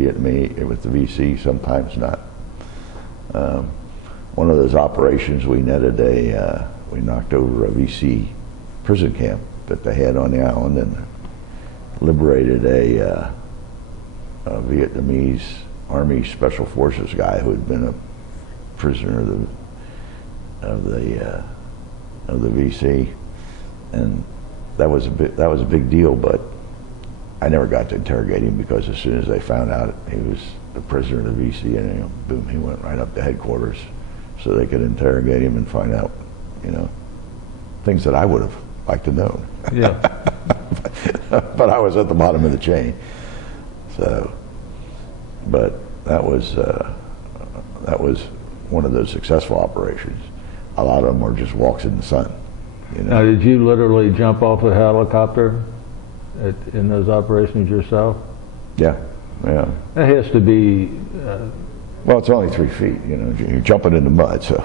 Vietnamese, with the VC. Sometimes not. One of those operations, we netted we knocked over a VC prison camp that they had on the island and liberated a Vietnamese Army Special Forces guy who had been a prisoner of the VC, and that was a big deal. But I never got to interrogate him, because as soon as they found out he was a prisoner of the VC, and, you know, boom, he went right up to headquarters, so they could interrogate him and find out, you know, things that I would have liked to know. Yeah. But I was at the bottom of the chain. So, but that was one of those successful operations. A lot of them were just walks in the sun. You know? Now, did you literally jump off a helicopter in those operations yourself? Yeah, yeah. That has to be. Well, it's only 3 feet. You know, you're jumping in the mud, so.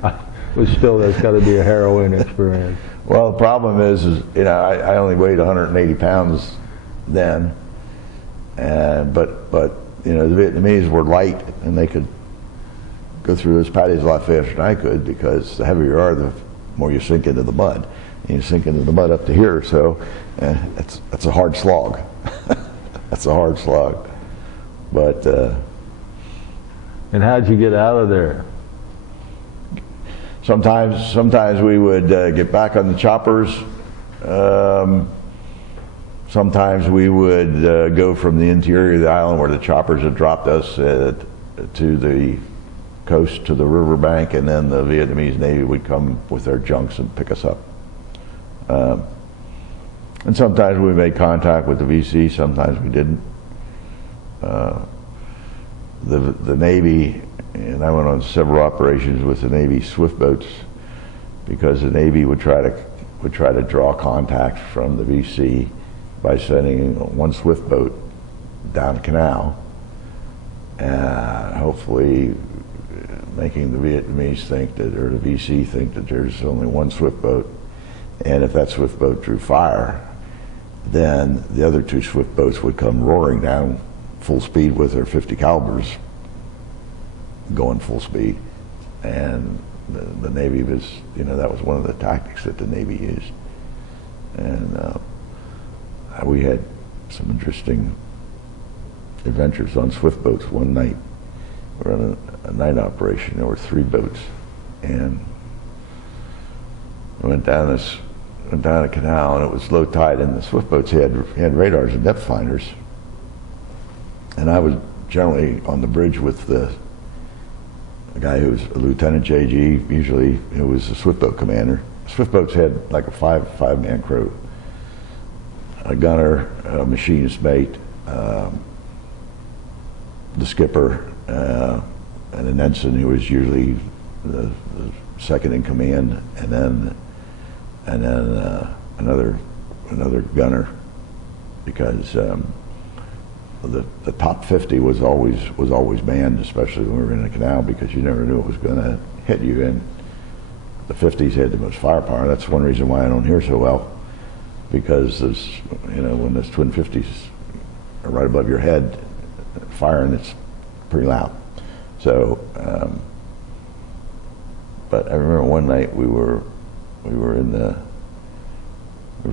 But still, that's got to be a harrowing experience. Well, the problem is you know, I only weighed 180 pounds then, but you know, the Vietnamese were light, and they could go through those paddies a lot faster than I could, because the heavier you are, the more you sink into the mud. And you sink into the mud up to here, so that's a hard slog. That's a hard slog. But and how'd you get out of there? Sometimes we would get back on the choppers. Sometimes we would go from the interior of the island where the choppers had dropped us to the coast, to the riverbank, and then the Vietnamese Navy would come with their junks and pick us up. And sometimes we made contact with the VC, sometimes we didn't. The Navy, and I went on several operations with the Navy swift boats, because the Navy would try to draw contact from the VC by sending one swift boat down the canal, hopefully making the Vietnamese think that, or the VC think that there's only one swift boat, and if that swift boat drew fire, then the other 2 swift boats would come roaring down full speed with their .50 calibers going full speed. And the Navy was, you know, that was one of the tactics that the Navy used. And we had some interesting adventures on swift boats. One night, we were on a night operation. There were 3 boats, and we went down the canal, and it was low tide, and the swift boats had radars and depth finders. And I was generally on the bridge with the guy who was a Lieutenant JG, usually, who was the swift boat commander. Swift boats had like a five-man crew: a gunner, a machinist mate, the skipper, and an ensign who was usually the second in command, and then and then another gunner, because the top 50 was always manned, especially when we were in the canal, because you never knew what was going to hit you. And the 50s had the most firepower. That's one reason why I don't hear so well, because there's, when those twin 50s are right above your head firing, it's pretty loud. So, but I remember one night we were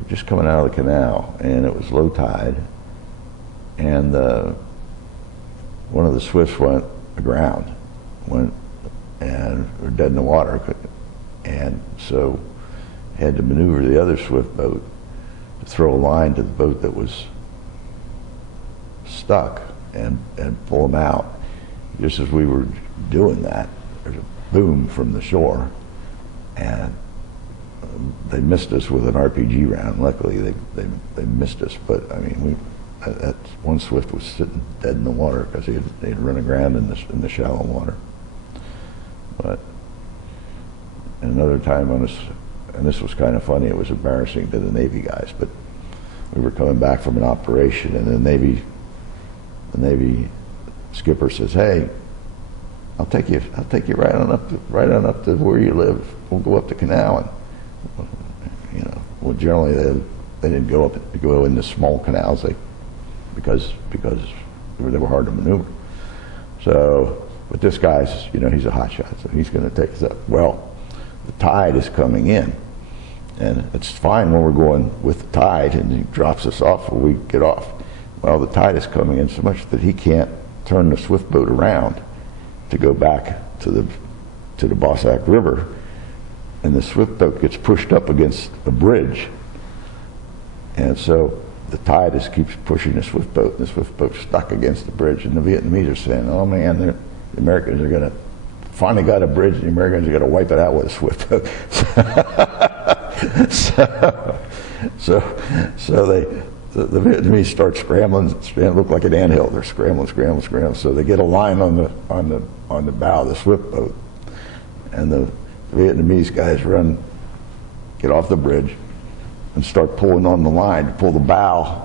just coming out of the canal, and it was low tide, and one of the swifts went aground, and we're dead in the water, and so had to maneuver the other swift boat to throw a line to the boat that was stuck and pull them out. Just as we were doing that, there's a boom from the shore, and they missed us with an RPG round. Luckily, they missed us, but I mean, that one swift was sitting dead in the water because they'd run aground in the shallow water. But another time on this, and this was kind of funny, it was embarrassing to the Navy guys, but we were coming back from an operation, and the Navy skipper says, "Hey, I'll take you right on up to where you live. We'll go up the canal." And well, generally they didn't go in the small canals, because they were hard to maneuver. So, but this guy's, he's a hotshot, so he's going to take us up. Well, the tide is coming in, and it's fine when we're going with the tide, and he drops us off when we get off. Well, the tide is coming in so much that he can't turn the swift boat around to go back to the Bossack River, and the swift boat gets pushed up against a bridge, and so the tide keeps pushing the swift boat, and the swift boat's stuck against the bridge, and the Vietnamese are saying, "Oh man, the Americans are going to finally got a bridge, and the Americans are going to wipe it out with a swift boat." So the Vietnamese start scrambling, look like an anthill. They're scrambling. So they get a line on the bow of the swift boat, and the Vietnamese guys get off the bridge, and start pulling on the line to pull the bow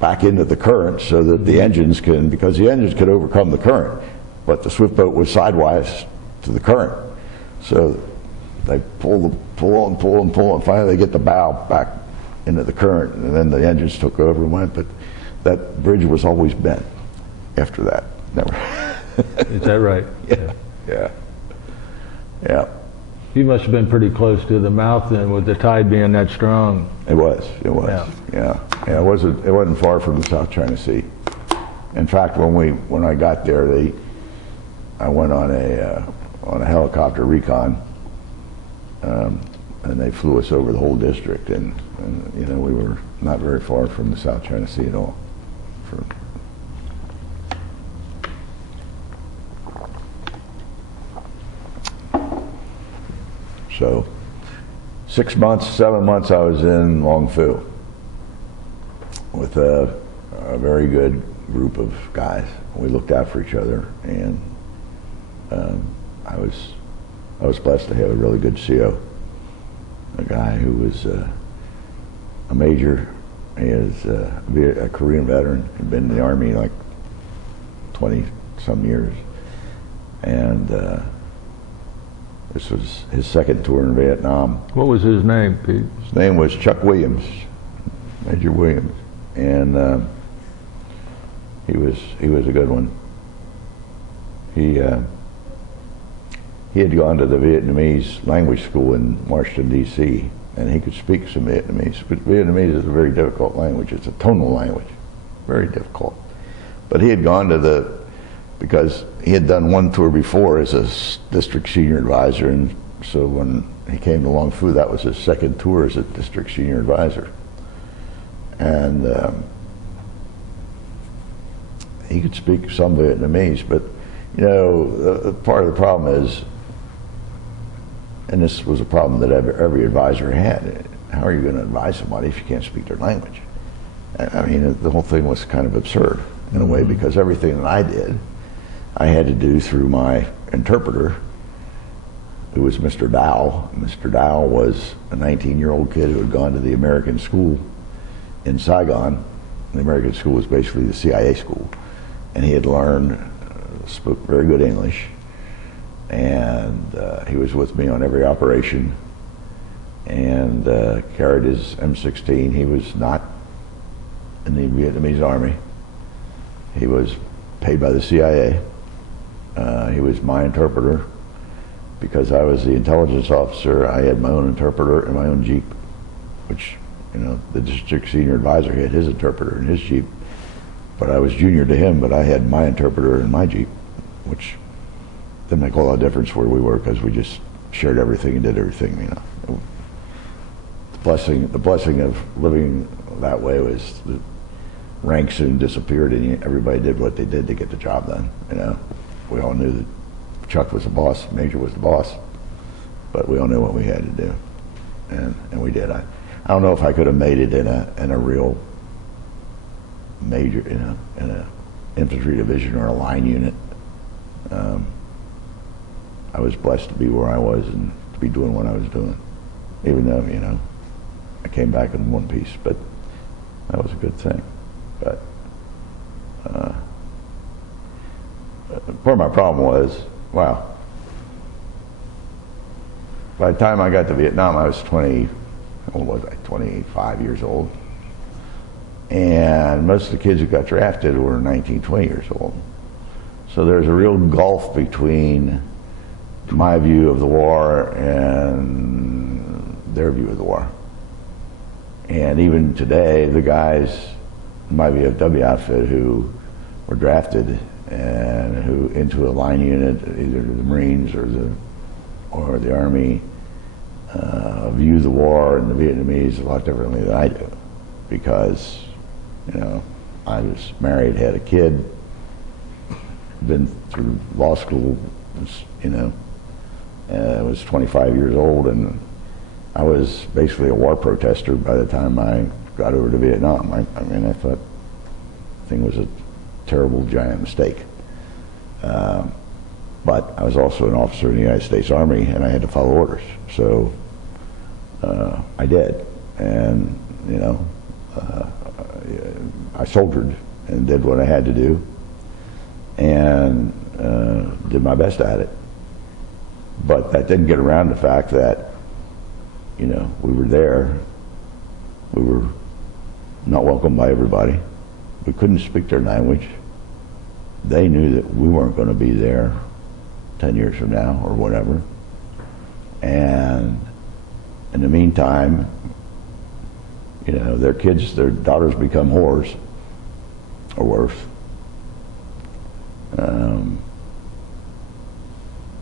back into the current, so that the engines because the engines could overcome the current, but the swift boat was sidewise to the current. So they pull, and finally they get the bow back into the current, and then the engines took over and went. But that bridge was always bent after that. Never. Is that right? Yeah. You must have been pretty close to the mouth then, with the tide being that strong. It was. Yeah. It wasn't far from the South China Sea. In fact, when I got there, I went on a helicopter recon, and they flew us over the whole district, and we were not very far from the South China Sea at all. So 6 months, 7 months I was in Long Phu with a very good group of guys. We looked out for each other, and I was blessed to have a really good CO, a guy who was a major. He is a Korean veteran. He'd been in the Army like 20 some years, and this was his second tour in Vietnam. What was his name, Pete? His name was Chuck Williams, Major Williams, and he was a good one. He had gone to the Vietnamese language school in Washington, D.C., and he could speak some Vietnamese. But Vietnamese is a very difficult language. It's a tonal language, very difficult. But he had gone because he had done one tour before as a district senior advisor, and so when he came to Long Phu, that was his second tour as a district senior advisor. And he could speak some Vietnamese, but part of the problem is, and this was a problem that every advisor had, how are you going to advise somebody if you can't speak their language? I mean, the whole thing was kind of absurd in a way, because everything that I did, I had to do through my interpreter, who was Mr. Dow. Mr. Dow was a 19-year-old kid who had gone to the American school in Saigon. The American school was basically the CIA school. And he had learned, spoke very good English, and he was with me on every operation, and carried his M16. He was not in the Vietnamese army. He was paid by the CIA. He was my interpreter. Because I was the intelligence officer, I had my own interpreter in my own Jeep, which, you know, the district senior advisor had his interpreter in his Jeep. But I was junior to him, but I had my interpreter in my Jeep, which didn't make a lot of difference where we were because we just shared everything and did everything, you know. The blessing of living that way was the rank soon disappeared and everybody did what they did to get the job done, you know. We all knew that Chuck was the boss, Major was the boss, but we all knew what we had to do, and we did. I don't know if I could have made it in a real major, in a infantry division or a line unit. I was blessed to be where I was and to be doing what I was doing, even though, you know, I came back in one piece, but that was a good thing. But part of my problem was, wow. By the time I got to Vietnam, I was 25 years old. And most of the kids who got drafted were 19, 20 years old. So there's a real gulf between my view of the war and their view of the war. And even today, the guys in my VFW outfit who were drafted and who into a line unit, either the Marines or the Army, view the war and the Vietnamese a lot differently than I do, because, you know, I was married, had a kid, been through law school, you know, I was 25 years old, and I was basically a war protester by the time I got over to Vietnam. I mean, I thought the thing was a terrible, giant mistake. But I was also an officer in the United States Army, and I had to follow orders. So I did, and, you know, I soldiered and did what I had to do, and did my best at it. But that didn't get around the fact that, you know, we were there, we were not welcomed by everybody, we couldn't speak their language. They knew that we weren't going to be there 10 years from now or whatever. And in the meantime, you know, their kids, their daughters become whores or worse.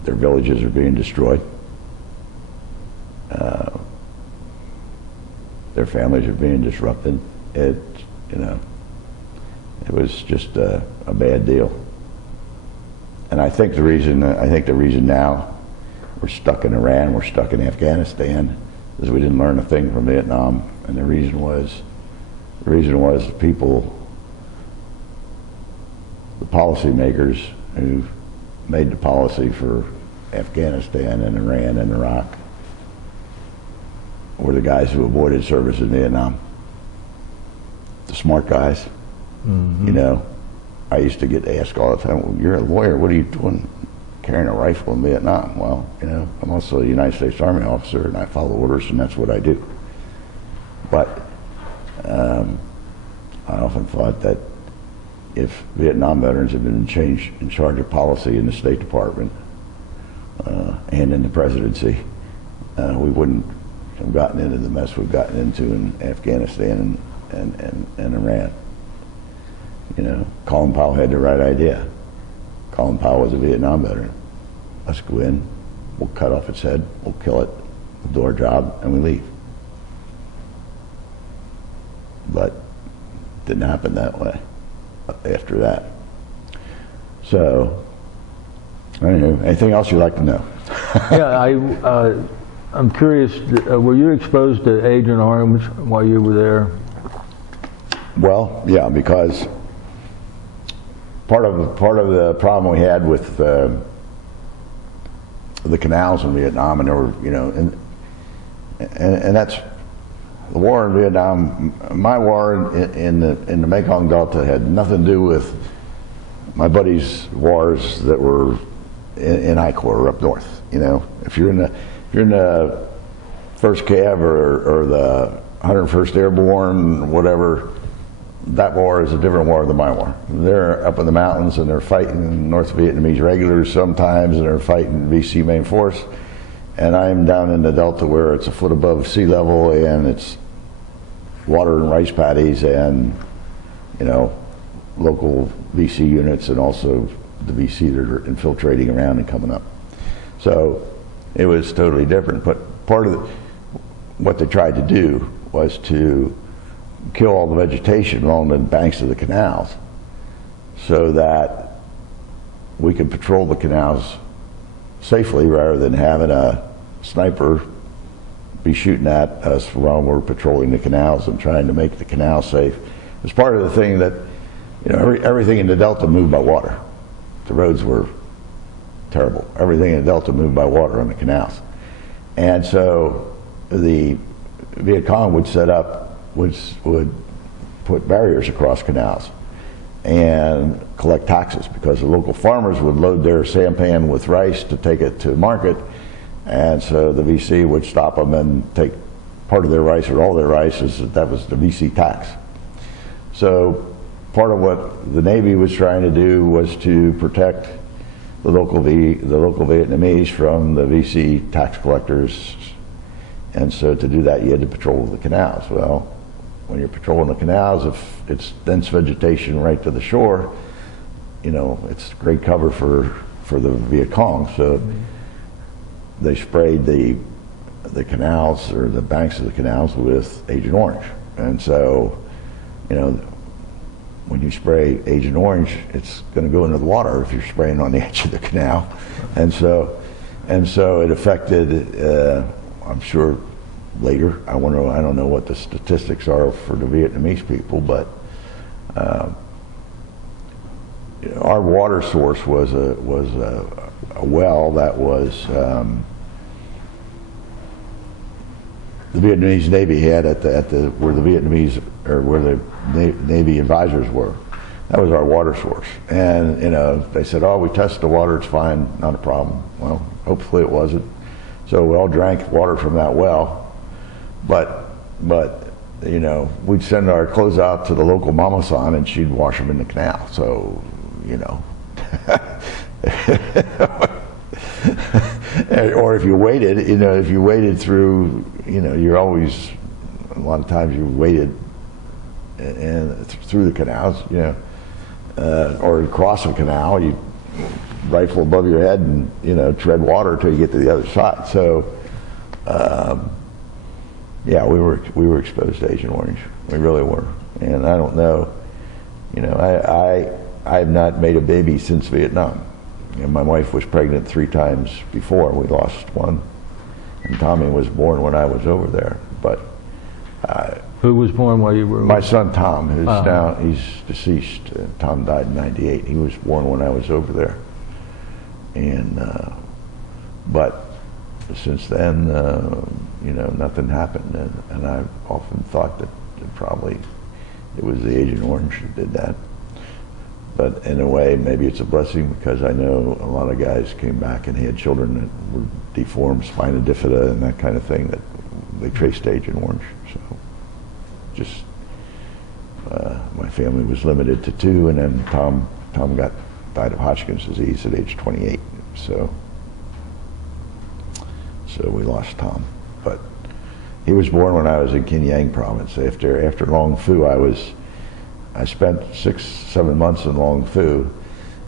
Their villages are being destroyed. Their families are being disrupted. You know, it was just a bad deal. And I think the reason now we're stuck in Iran, we're stuck in Afghanistan, is we didn't learn a thing from Vietnam. And the reason was the people, the policymakers who made the policy for Afghanistan and Iran and Iraq were the guys who avoided service in Vietnam. The smart guys. Mm-hmm. You know, I used to get asked all the time, well, you're a lawyer, what are you doing carrying a rifle in Vietnam? Well, you know, I'm also a United States Army officer, and I follow orders, and that's what I do. But I often thought that if Vietnam veterans had been in charge of policy in the State Department and in the presidency, we wouldn't have gotten into the mess we've gotten into in Afghanistan and Iran. You know, Colin Powell had the right idea. Colin Powell was a Vietnam veteran. Let's go in, we'll cut off its head, we'll kill it, we'll do our job, and we leave. But it didn't happen that way after that. So, I don't know, anything else you'd like to know? Yeah, I'm curious, were you exposed to Agent Orange while you were there? Well, yeah, because part of the problem we had with the canals in Vietnam, and there were, and that's the war in Vietnam. My war in the Mekong Delta had nothing to do with my buddies' wars that were in I Corps or up north. If you're in the First Cav or the 101st Airborne, whatever, that war is a different war than my war. They're up in the mountains and they're fighting North Vietnamese regulars sometimes, and they're fighting VC main force. And I'm down in the Delta where it's a foot above sea level and it's water and rice paddies and, local VC units and also the VC that are infiltrating around and coming up. So it was totally different. But part of what they tried to do was to kill all the vegetation along the banks of the canals so that we could patrol the canals safely rather than having a sniper be shooting at us while we're patrolling the canals and trying to make the canal safe. It was part of the thing that, everything in the Delta moved by water. The roads were terrible. Everything in the Delta moved by water on the canals. And so the Viet Cong would set up, would put barriers across canals and collect taxes, because the local farmers would load their sampan with rice to take it to market, and so the VC would stop them and take part of their rice or all their rice. That was the VC tax. So part of what the Navy was trying to do was to protect the local Vietnamese from the VC tax collectors, and so to do that you had to patrol the canals. Well, when you're patrolling the canals, if it's dense vegetation right to the shore, it's great cover for the Viet Cong. So they sprayed the canals or the banks of the canals with Agent Orange. And so, when you spray Agent Orange, it's going to go into the water if you're spraying on the edge of the canal. And so it affected, I'm sure later, I don't know what the statistics are for the Vietnamese people, but our water source was a well that was the Vietnamese Navy had at the where the Vietnamese or where the Navy advisors were. That was our water source. And they said, "Oh, we tested the water; it's fine, not a problem." Well, hopefully it wasn't. So we all drank water from that well. But we'd send our clothes out to the local mama-san and she'd wash them in the canal. So, or if you waited, through, you're always, a lot of times you waited and through the canals, or across a canal, you rifle above your head and, tread water until you get to the other side. So, yeah, we were exposed to Agent Orange. We really were. And I don't know, I have not made a baby since Vietnam. My wife was pregnant 3 times before. We lost one. And Tommy was born when I was over there. But who was born while you were? My son Tom, he's deceased. Tom died in '98. He was born when I was over there. And but since then, nothing happened, and I've often thought that probably it was the Agent Orange that did that. But in a way, maybe it's a blessing, because I know a lot of guys came back and had children that were deformed, spina bifida and that kind of thing, that they traced Agent Orange. So just my family was limited to 2, and then Tom died of Hodgkin's disease at age 28. So we lost Tom. But he was born when I was in Kinh Giang province. After Long Phu, I spent 6-7 months in Long Phu,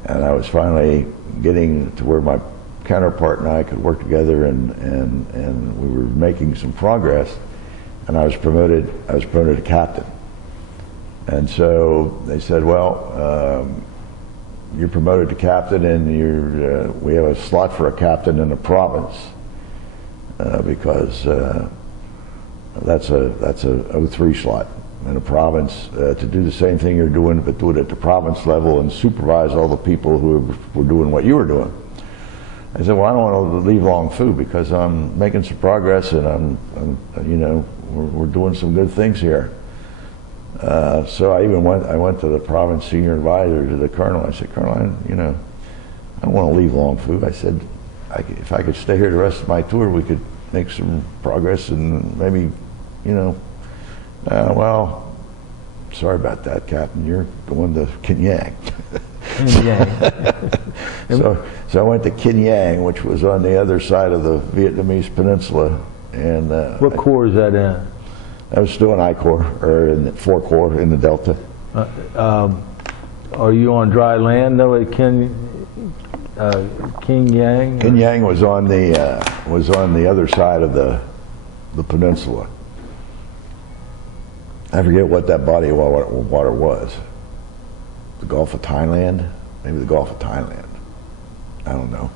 and I was finally getting to where my counterpart and I could work together, and we were making some progress, and I was promoted to captain. And so they said, well, you're promoted to captain, and we have a slot for a captain in the province, because that's a 03 slot in a province, to do the same thing you're doing, but do it at the province level and supervise all the people who were doing what you were doing. I said, well, I don't want to leave Long Phu because I'm making some progress and I'm you know, we're doing some good things here. So I went to the province senior advisor, to the colonel. I said, Colonel, you know, I don't want to leave Long Phu. I said, if I could stay here the rest of my tour, we could make some progress and maybe, you know, well, sorry about that, Captain. You're going to Kinyang. So I went to Kinyang, which was on the other side of the Vietnamese peninsula. And what corps is that in? I was still in I Corps, or in the 4 Corps in the Delta. Are you on dry land though at Kinyang? Kinyang was on the other side of the peninsula. I forget what that body of water was. The Gulf of Thailand? Maybe the Gulf of Thailand. I don't know.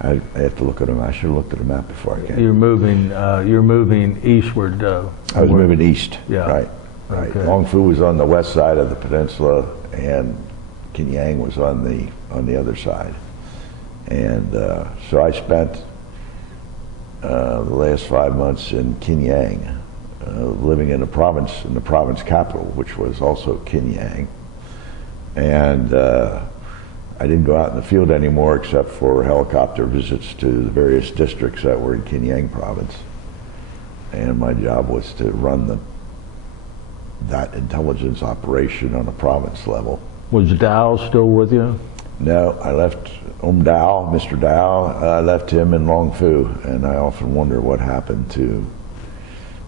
I have to look at them. I should have looked at the map before I came. You're moving eastward though. I was moving east. Yeah. Right. Okay. Long Phu was on the west side of the peninsula, and Kinyang was on the other side. And so I spent the last 5 months in Kinyang, living in the province capital, which was also Kinyang. And I didn't go out in the field anymore except for helicopter visits to the various districts that were in Kinyang province. And my job was to run that intelligence operation on a province level. Was Dow still with you? No, I left Dow, Mr. Dow, I left him in Long Phu, and I often wonder what happened to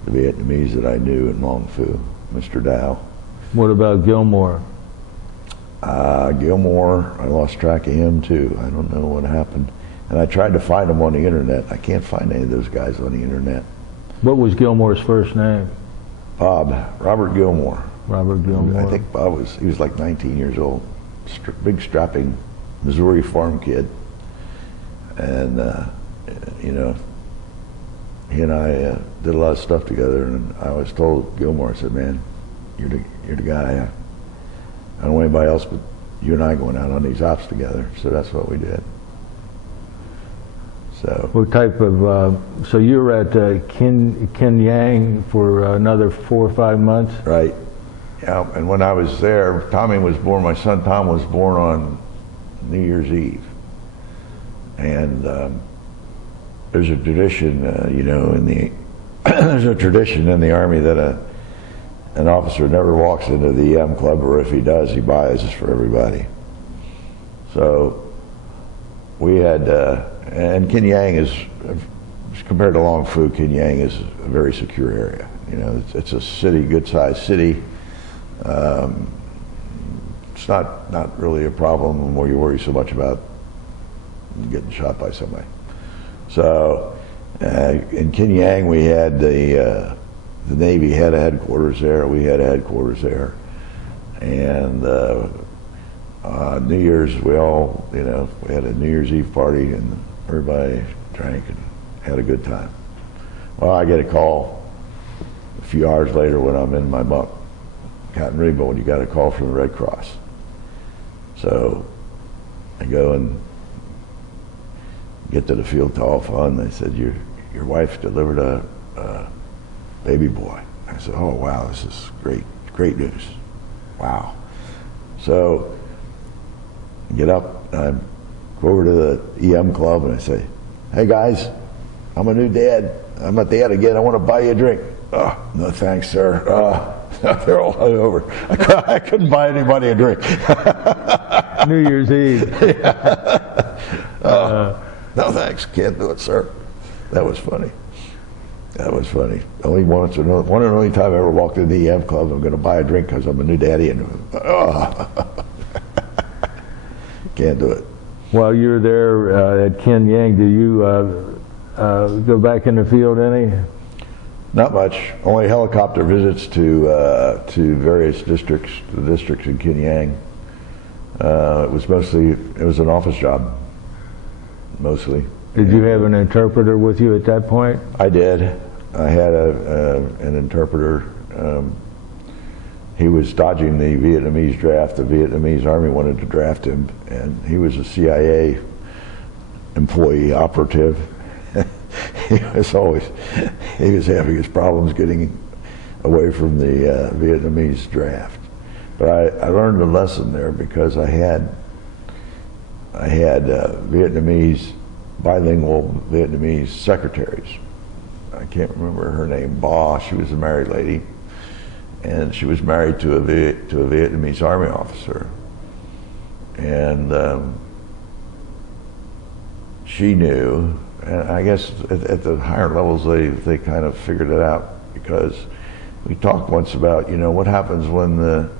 the Vietnamese that I knew in Long Phu, Mr. Dow. What about Gilmore? Gilmore, I lost track of him too. I don't know what happened. And I tried to find him on the internet. I can't find any of those guys on the internet. What was Gilmore's first name? Robert Gilmore. Robert Gilmore. I think he was like 19 years old. Big strapping Missouri farm kid. And, you know, he and I did a lot of stuff together, and I always told Gilmore, I said, man, you're the guy. I don't want anybody else but you and I going out on these ops together. So that's what we did. So. What type of, so you were at Kinyang for another 4 or 5 months? Right. Yeah, and when I was there, Tommy was born, my son Tom was born on New Year's Eve. And there's a tradition, you know, there's a tradition in the Army that an officer never walks into the EM club, or if he does, he buys for everybody. So we had, and Kinyang is, compared to Long Phu, Kinyang is a very secure area. You know, it's a city, good-sized city. It's not really a problem where you worry so much about getting shot by somebody. So in Kinyang, we had the Navy had a headquarters there. We had a headquarters there, and New Year's we had a New Year's Eve party, and everybody drank and had a good time. Well, I get a call a few hours later when I'm in my bunk. Captain Rebold, you got a call from the Red Cross. So I go and get to the field telephone. They said, your wife delivered a baby boy. I said, oh wow, this is great news. Wow. So I get up, and I go over to the EM club, and I say, hey guys, I'm a new dad. I'm a dad again. I want to buy you a drink. Oh, no thanks, sir. They're all over. I couldn't buy anybody a drink. New Year's Eve. No thanks, can't do it, sir. That was funny. That was funny. Only one and only time I ever walked into the EM club, I'm going to buy a drink because I'm a new daddy, and can't do it. While you're there at Kinyang, do you go back in the field any? Not much. Only helicopter visits to various districts, the districts in Kinyang. It was an office job, mostly. Did you have an interpreter with you at that point? I did. I had an interpreter. He was dodging the Vietnamese draft. The Vietnamese Army wanted to draft him, and he was a CIA employee operative. he was having his problems getting away from the Vietnamese draft. But I learned a lesson there because I had bilingual Vietnamese secretaries. I can't remember her name, Ba. She was a married lady, and she was married to a Vietnamese army officer. And she knew, and I guess at the higher levels they kind of figured it out, because we talked once about, you know, what happens when the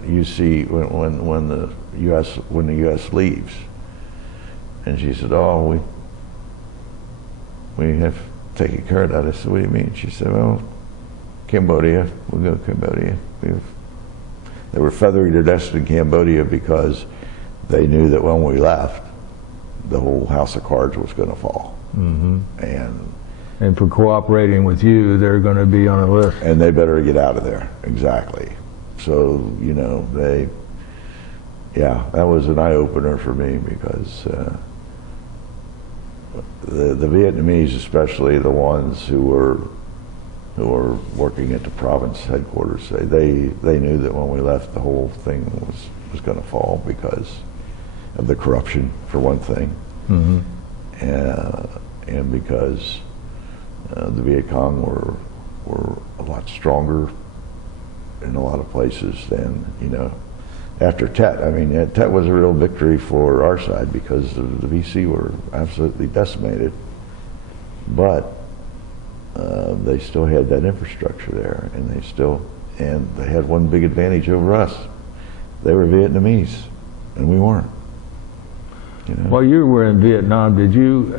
U.S. leaves. And she said, "Oh, we have taken care of that." I said, "What do you mean?" She said, "Well, Cambodia, we'll go to Cambodia." They were feathering their nest in Cambodia because they knew that when we left, the whole house of cards was going to fall. Mm-hmm. And for cooperating with you, they're going to be on a list. And they better get out of there. Exactly. So, you know, that was an eye-opener for me, because the Vietnamese, especially the ones who were working at the province headquarters, they knew that when we left, the whole thing was going to fall because of the corruption, for one thing. Mm-hmm. And because the Viet Cong were a lot stronger in a lot of places than, you know, after Tet. I mean, Tet was a real victory for our side because the VC were absolutely decimated, but they still had that infrastructure there, and they had one big advantage over us. They were Vietnamese, and we weren't. You know? While you were in Vietnam, did you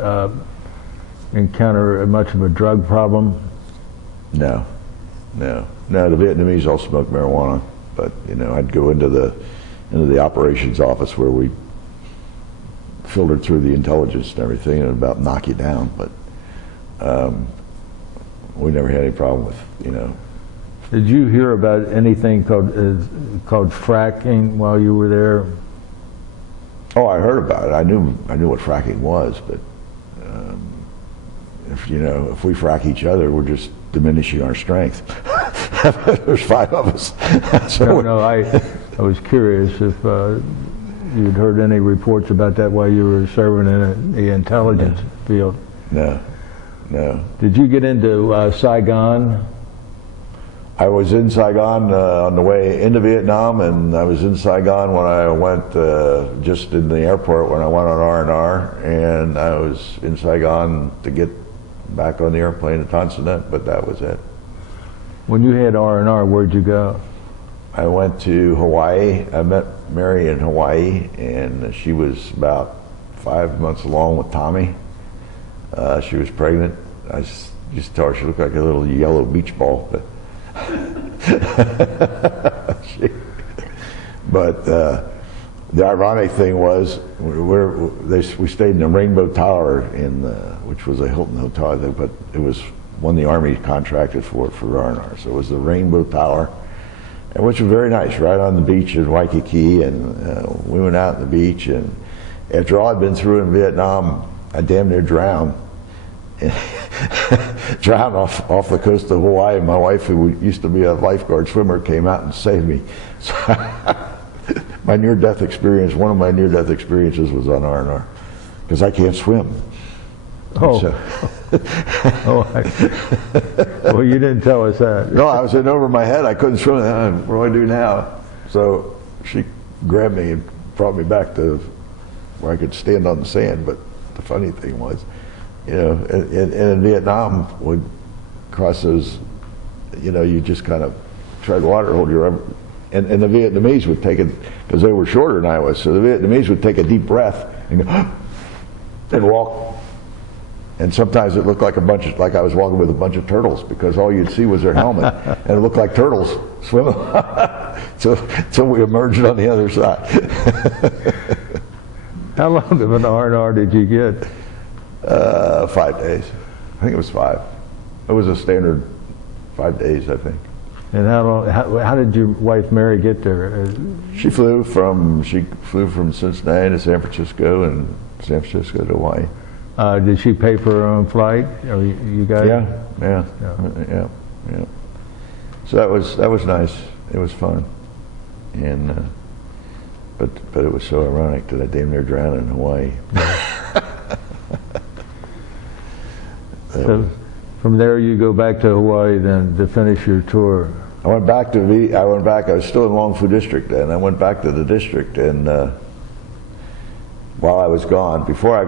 encounter much of a drug problem? No. The Vietnamese all smoked marijuana, but, you know, I'd go into the operations office where we filtered through the intelligence and everything and about knock you down, but we never had any problem with, you know. Did you hear about anything called fracking while you were there? Oh, I heard about it. I knew what fracking was, but if we frack each other, we're just diminishing our strength. There's 5 of us. So I was curious if you'd heard any reports about that while you were serving in the intelligence field. No. Did you get into Saigon? I was in Saigon on the way into Vietnam, and I was in Saigon when I went just in the airport when I went on R&R, and I was in Saigon to get back on the airplane to Ton Son, but that was it. When you had R&R, where'd you go? I went to Hawaii. I met Mary in Hawaii, and she was about 5 months along with Tommy. She was pregnant. I used to tell her she looked like a little yellow beach ball. But the ironic thing was, we stayed in the Rainbow Tower which was a Hilton hotel, but it was one the Army contracted for R&R. So it was the Rainbow Tower, which was very nice, right on the beach in Waikiki. And we went out on the beach, and after all I'd been through in Vietnam, I damn near drowned. Drowned off the coast of Hawaii. My wife, who used to be a lifeguard swimmer, came out and saved me. So my near-death experience, one of my near-death experiences was on R&R, because I can't swim. Oh. So, well, you didn't tell us that. No, I was in over my head. I couldn't swim. What do I do now? So she grabbed me and brought me back to where I could stand on the sand. But the funny thing was, you know, in Vietnam, would cross those, you know, you just kind of tread water, hold your, and the Vietnamese would take it, because they were shorter than I was, so the Vietnamese would take a deep breath and go, and walk. And sometimes it looked like I was walking with a bunch of turtles, because all you'd see was their helmet, and it looked like turtles swimming. Till we emerged on the other side. How long of an R&R did you get? 5 days. I think it was 5. It was a standard 5 days, I think. And how did your wife Mary get there? She flew from Cincinnati to San Francisco, and San Francisco to Hawaii. Did she pay for her own flight? Or you guys? Yeah. So that was nice. It was fun, and but it was so ironic that I damn near drowned in Hawaii. So from there you go back to Hawaii then to finish your tour. I went back. I was still in Long Fu District then. I went back to the district, and while I was gone, before I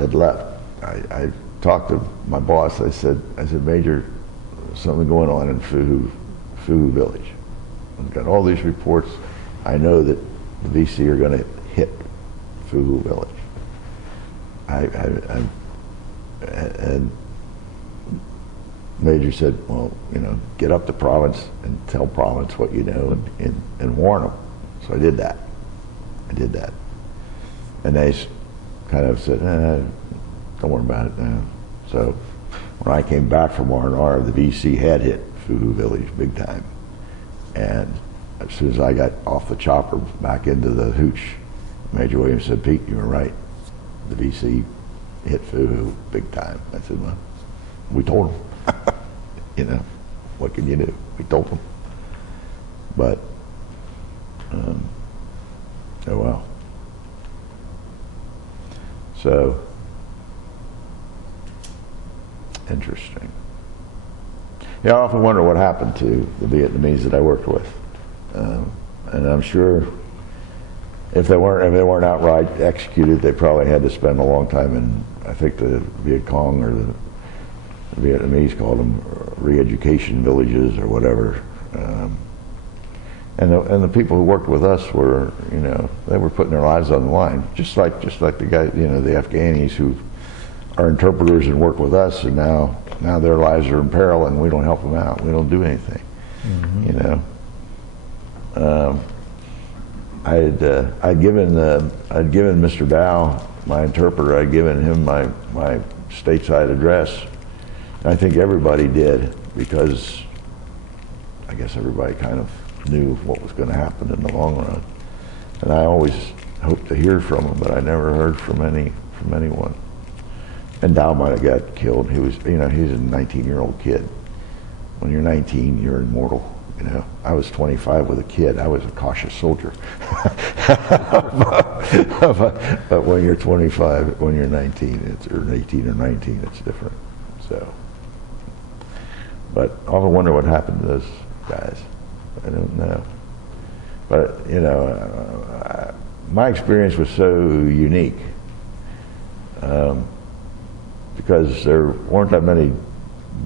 had left, I talked to my boss. I said, Major, something going on in Fuhu Village. I've got all these reports. I know that the VC are going to hit Fuhu Village. And Major said, well, get up to Province and tell Province what you know and warn them. So I did that. And they kind of said, don't worry about it now. So when I came back from R&R, the VC had hit Fuhu Village big time. And as soon as I got off the chopper back into the hooch, Major Williams said, Pete, you were right. The VC hit Fuhu big time. I said, well, we told them. What can you do? We told them. But, oh well. So, interesting. Yeah, I often wonder what happened to the Vietnamese that I worked with. And I'm sure if they weren't outright executed, they probably had to spend a long time in, I think the Viet Cong or the Vietnamese called them re-education villages or whatever. And the people who worked with us were, they were putting their lives on the line, just like the guys, the Afghanis who are interpreters and work with us, and now their lives are in peril, and we don't help them out. We don't do anything, I'd given Mr. Dow, my interpreter, I'd given him my stateside address. I think everybody did, because I guess everybody kind of knew what was going to happen in the long run. And I always hoped to hear from him, but I never heard from anyone. And Dow might have got killed. He was, he's a 19-year-old kid. When you're 19, you're immortal. I was 25 with a kid. I was a cautious soldier. But when you're 25, when you're 19, or 18 or 19, it's different. So, but I often wonder what happened to those guys. I don't know. But my experience was so unique because there weren't that many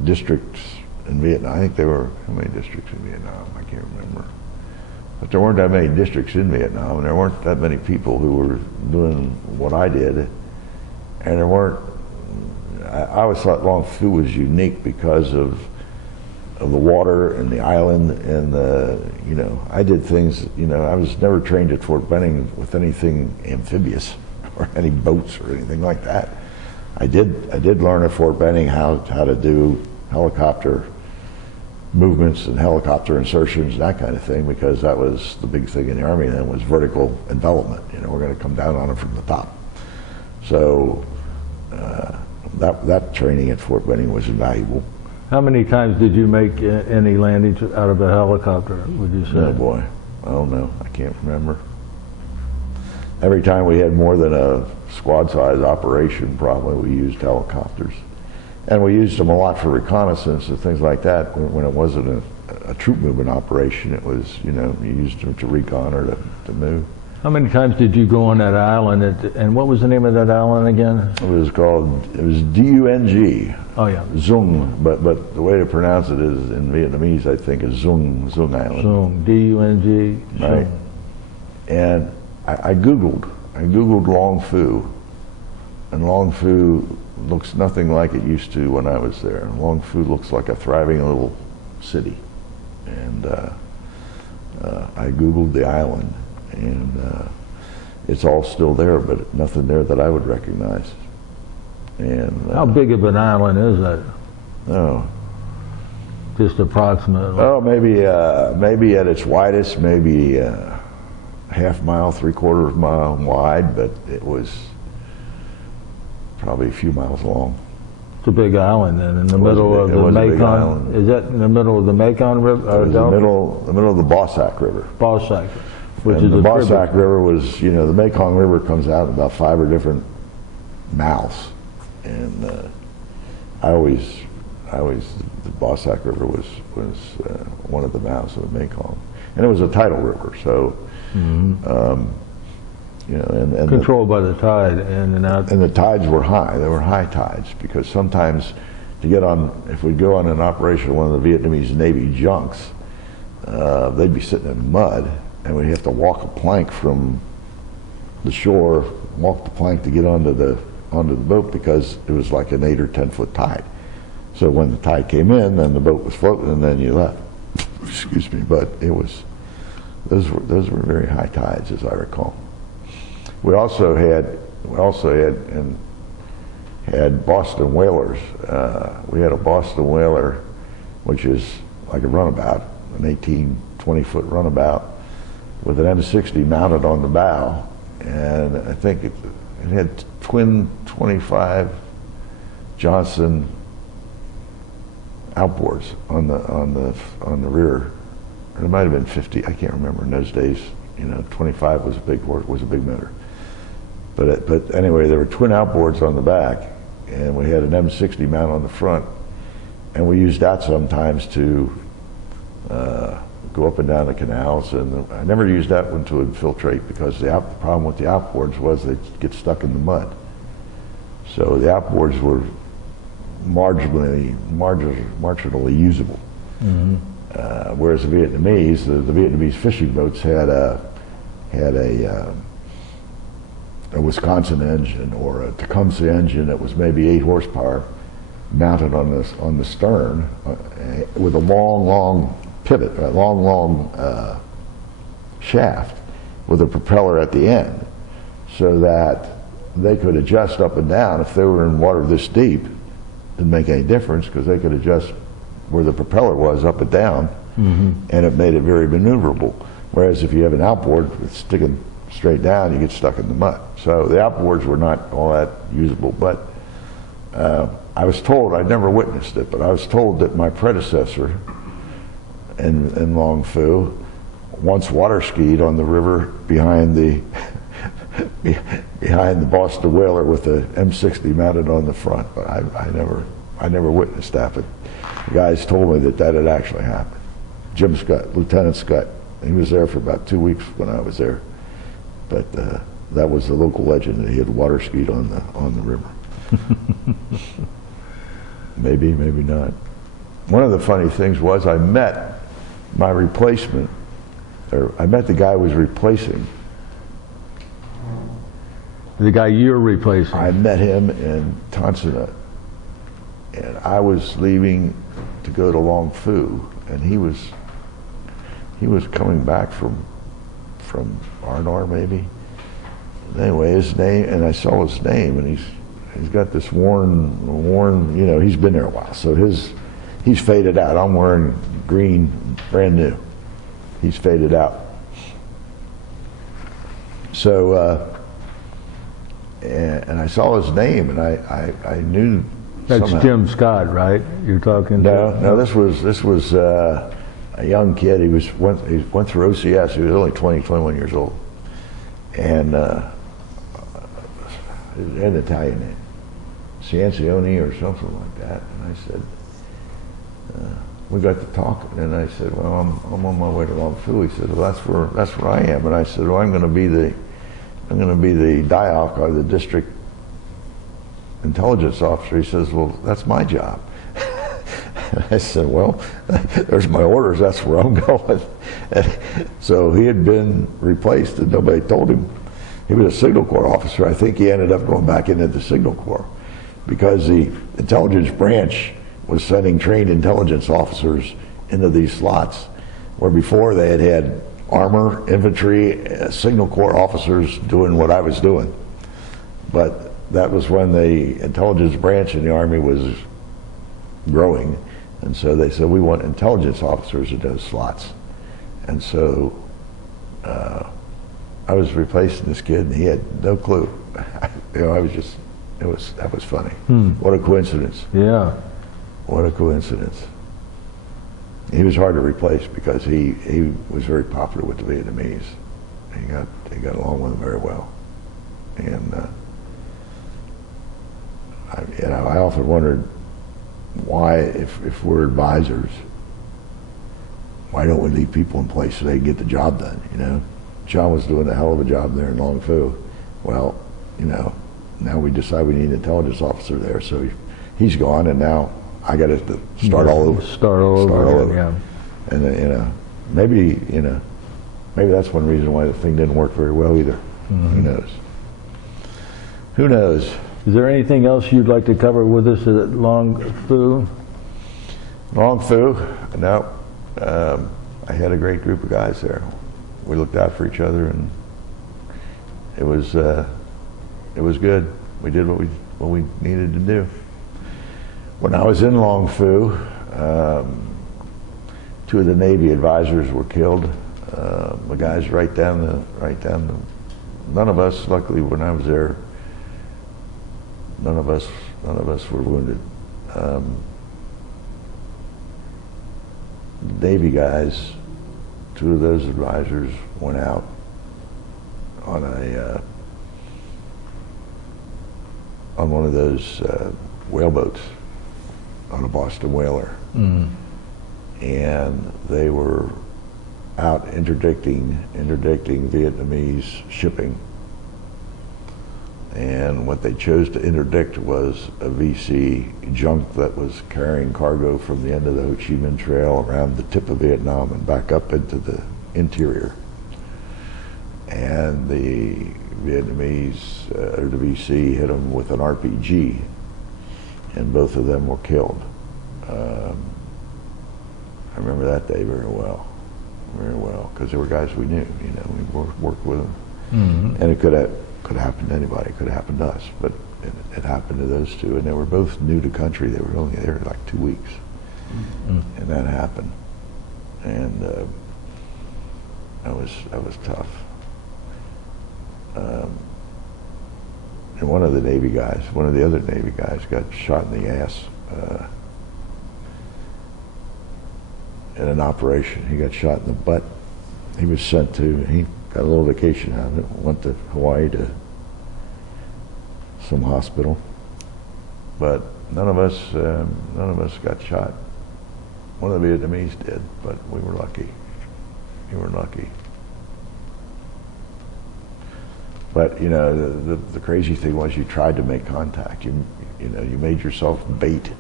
districts in Vietnam. I think there were, how many districts in Vietnam? I can't remember. But there weren't that many districts in Vietnam, and there weren't that many people who were doing what I did. And there weren't, I always thought Long Phu was unique because of the water and the island and I did things, I was never trained at Fort Benning with anything amphibious or any boats or anything like that. I did learn at Fort Benning how to do helicopter movements and helicopter insertions and that kind of thing, because that was the big thing in the Army then, was vertical envelopment. We're going to come down on them from the top. So that training at Fort Benning was invaluable. How many times did you make any landings out of a helicopter, would you say? Oh boy, I don't know. I can't remember. Every time we had more than a squad-size operation, probably we used helicopters. And we used them a lot for reconnaissance and things like that. When it wasn't a troop movement operation, it was, you used them to recon or to move. How many times did you go on that island? And what was the name of that island again? It was D-U-N-G. Oh yeah. Dung, but the way to pronounce it is in Vietnamese, I think, is Dung Island. Dung, D-U-N-G. Right. And I Googled Long Phu, and Long Phu looks nothing like it used to when I was there. Long Phu looks like a thriving little city. And I Googled the island, and it's all still there, but nothing there that I would recognize. And how big of an island is that? Oh, just approximately. Oh, maybe at its widest, maybe half mile, 3/4 mile wide, but it was probably a few miles long. It's a big island then, in the middle of it the was a big Mekong. island. Is that in the middle of the Mekong River? It was the middle of the Bossack River. Bossack, which And is the a Bossack tributary. River was, you know, the Mekong River comes out in about 5 different mouths, and the Bossack River was one of the mouths of the Mekong, and it was a tidal river, so you know, and Controlled by the tide in and out. and the tides were high. They were high tides because sometimes to get on, if we'd go on an operation of one of the Vietnamese Navy junks, they'd be sitting in mud, and we'd have to walk a plank from the shore, walk the plank to get onto the boat because it was like an 8 or 10 foot tide. So when the tide came in, then the boat was floating, and then you left. Excuse me, but it was those were very high tides, as I recall. We also had Boston whalers. We had a Boston whaler, which is like a runabout, an 18, 20-foot runabout, with an M60 mounted on the bow, and I think it had twin 25 Johnson outboards on the rear. It might have been 50. I can't remember in those days. You know, 25 was a big motor. But anyway, there were twin outboards on the back, and we had an M60 mount on the front, and we used that sometimes to go up and down the canals. And I never used that one to infiltrate because the problem with the outboards was they'd get stuck in the mud. So the outboards were marginally usable. Whereas the Vietnamese fishing boats had a Wisconsin engine or a Tecumseh engine that was maybe 8 horsepower mounted on the stern with a long pivot, a long shaft with a propeller at the end, so that they could adjust up and down. If they were in water this deep, it didn't make any difference because they could adjust where the propeller was up and down, and it made it very maneuverable. Whereas if you have an outboard that's sticking straight down, you get stuck in the mud. So the outboards were not all that usable. But I was told, I'd never witnessed it, but I was told that my predecessor in Long Phu once water skied on the river behind the Boston whaler with the M60 mounted on the front. But I never witnessed that. But the guys told me that had actually happened. Jim Scott, Lieutenant Scott, he was there for about 2 weeks when I was there. But that was the local legend that he had water skied on the river. Maybe not. One of the funny things was I met my replacement, or I met the guy who was replacing. The guy you're replacing. I met him in Tanzania, and I was leaving to go to Long Phu, and he was coming back from R&R maybe. Anyway, his name, and I saw his name, and he's got this worn, you know, he's been there a while, so he's faded out. I'm wearing green, brand new. He's faded out. So, and I saw his name, and I knew. That's somehow. Jim Scott, right? You're talking to? No, this was a young kid. He went through OCS. He was only 20, 21 years old, and an Italian name, Ciancione or something like that. And I said, we got to talking, and I said, well, I'm on my way to Long Phu. He said, well, that's where I am. And I said, well, I'm going to be the DIOC, or the district intelligence officer. He says, well, that's my job. I said, well, there's my orders, that's where I'm going. So he had been replaced, and nobody told him. He was a Signal Corps officer. I think he ended up going back into the Signal Corps because the intelligence branch was sending trained intelligence officers into these slots, where before they had armor, infantry, Signal Corps officers doing what I was doing. But that was when the intelligence branch in the Army was growing, and so they said, we want intelligence officers in those slots. And so I was replacing this kid, and he had no clue. You know, I was just, That was funny. What a coincidence. Yeah. What a coincidence. He was hard to replace because he was very popular with the Vietnamese. He got along with them very well. And I often wondered why, if we're advisors, why don't we leave people in place so they can get the job done, you know? John was doing a hell of a job there in Long Phu. Well, you know, now we decide we need an intelligence officer there, so he's gone, and now I got to start all over. Start all over. Yeah. And maybe that's one reason why the thing didn't work very well either. Who knows? Who knows? Is there anything else you'd like to cover with us at Long Phu? Long Phu? No. I had a great group of guys there. We looked out for each other, and it was good. We did what we needed to do. When I was in Long Phu, 2 of the Navy advisors were killed. The guys right down the. None of us, luckily, when I was there, none of us were wounded. The Navy guys, 2 of those advisors went out on one of those whaleboats, on a Boston whaler, and they were out interdicting Vietnamese shipping. And what they chose to interdict was a VC junk that was carrying cargo from the end of the Ho Chi Minh Trail around the tip of Vietnam and back up into the interior. And the Vietnamese, or the VC, hit them with an RPG, and both of them were killed. I remember that day very well, because they were guys we knew. You know, we worked with them, and it could have happened to anybody. It could have happened to us, but it happened to those 2, and they were both new to country. They were only there like 2 weeks, and that happened, and that was tough. And one of the other Navy guys got shot in the ass in an operation. He got shot in the butt. He was he got a little vacation out of it, went to Hawaii to some hospital. But none of us got shot. One of the Vietnamese did, but we were lucky. We were lucky. But you know, the crazy thing was, you tried to make contact. You made yourself bait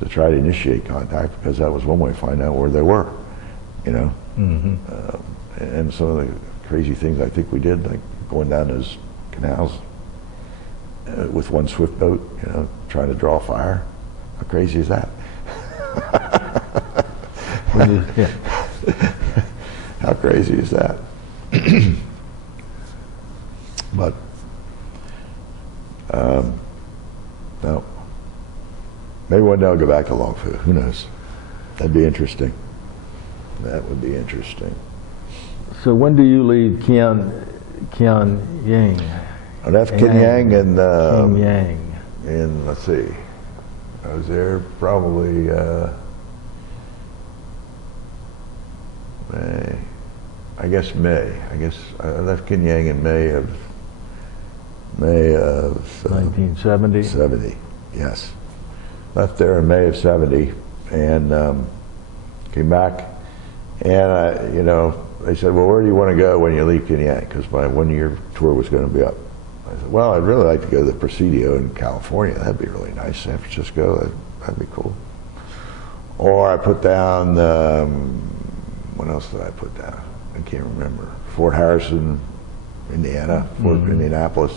to try to initiate contact, because that was one way to find out where they were. You know, and some of the crazy things I think we did, like going down those canals with one swift boat, you know, trying to draw fire. How crazy is that? How crazy is that? But no, maybe one day I'll go back to Long Phu. Who knows? That'd be interesting. That would be interesting. So when do you leave Kian Yang? I left Kenyang in let's see, I was there probably May. I guess I left Kenyang in May of 1970. 70, yes. Left there in May of 70, and came back, and they said, well, where do you want to go when you leave Kenyang? Because my 1-year tour was going to be up. I said, well, I'd really like to go to the Presidio in California. That'd be really nice. San Francisco, that'd be cool. Or I put down, what else did I put down? I can't remember. Fort Harrison, Indiana, Fort Indianapolis.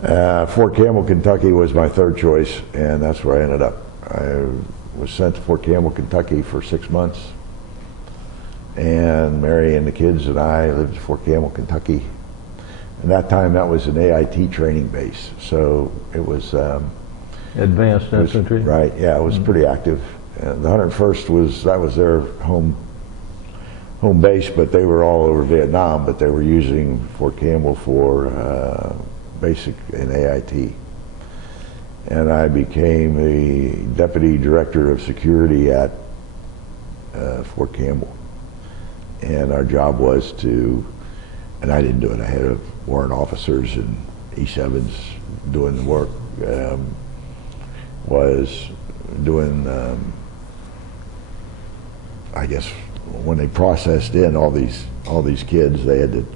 Fort Campbell, Kentucky was my 3rd choice, and that's where I ended up. I was sent to Fort Campbell, Kentucky for 6 months, and Mary and the kids and I lived in Fort Campbell, Kentucky. And that time, that was an AIT training base, so it was advanced infantry. Right, yeah, it was pretty active. The 101st was their home base, but they were all over Vietnam. But they were using Fort Campbell for basic and AIT. And I became the Deputy Director of Security at Fort Campbell. And our job was to, and I didn't do it, I had warrant officers and E7s doing the work, was doing, I guess, when they processed in all these kids, they had to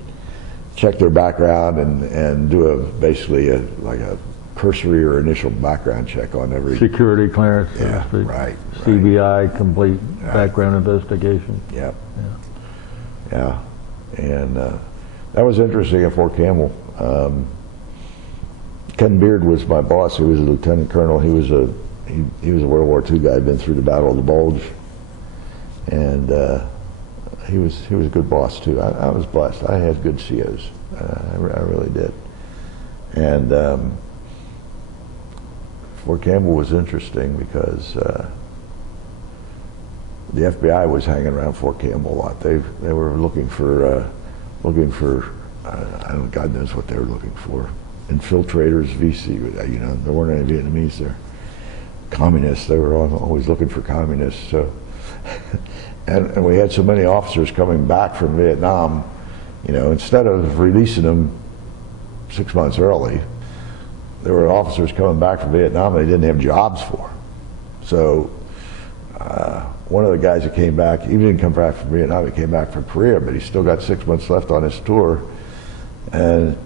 check their background and do basically like a cursory or initial background check on every security clearance. Yeah, right. CBI, complete background investigation. Yep. Yeah. And that was interesting at Fort Campbell. Ken Beard was my boss. He was a lieutenant colonel. He was a World War II guy, been through the Battle of the Bulge, and he was a good boss too. I was blessed. I had good COs. I really did. And Fort Campbell was interesting because the FBI was hanging around Fort Campbell a lot. They were looking for I don't, God knows what they were looking for. Infiltrators, VC, you know, there weren't any Vietnamese there. Communists, they were always looking for communists. So, and we had so many officers coming back from Vietnam, you know, instead of releasing them 6 months early, there were officers coming back from Vietnam they didn't have jobs for. So one of the guys that came back, he didn't come back from Vietnam, he came back from Korea, but he still got 6 months left on his tour. And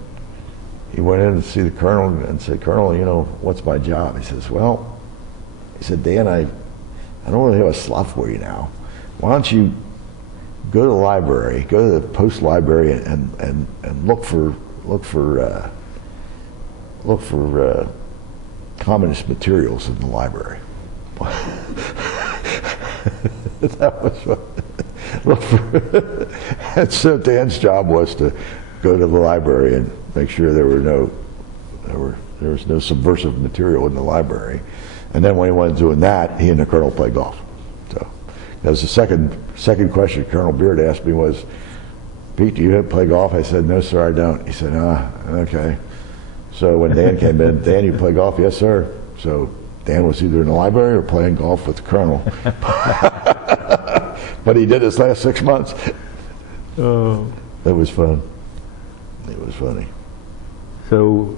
he went in to see the colonel and said, "Colonel, you know, what's my job?" He says, "Well," he said, "Dan, I don't really have a slot for you now. Why don't you go to the library, go to the post library and look for communist materials in the library." That was what, and so Dan's job was to go to the library and make sure there was no subversive material in the library. And then when he wasn't doing that, he and the colonel played golf. So that was the second question Colonel Beard asked me was, "Pete, do you play golf?" I said, "No, sir, I don't." He said, "Okay." So when Dan came in, "Dan, you play golf?" "Yes, sir." So Dan was either in the library or playing golf with the colonel. But he did his last 6 months. It was fun. It was funny. So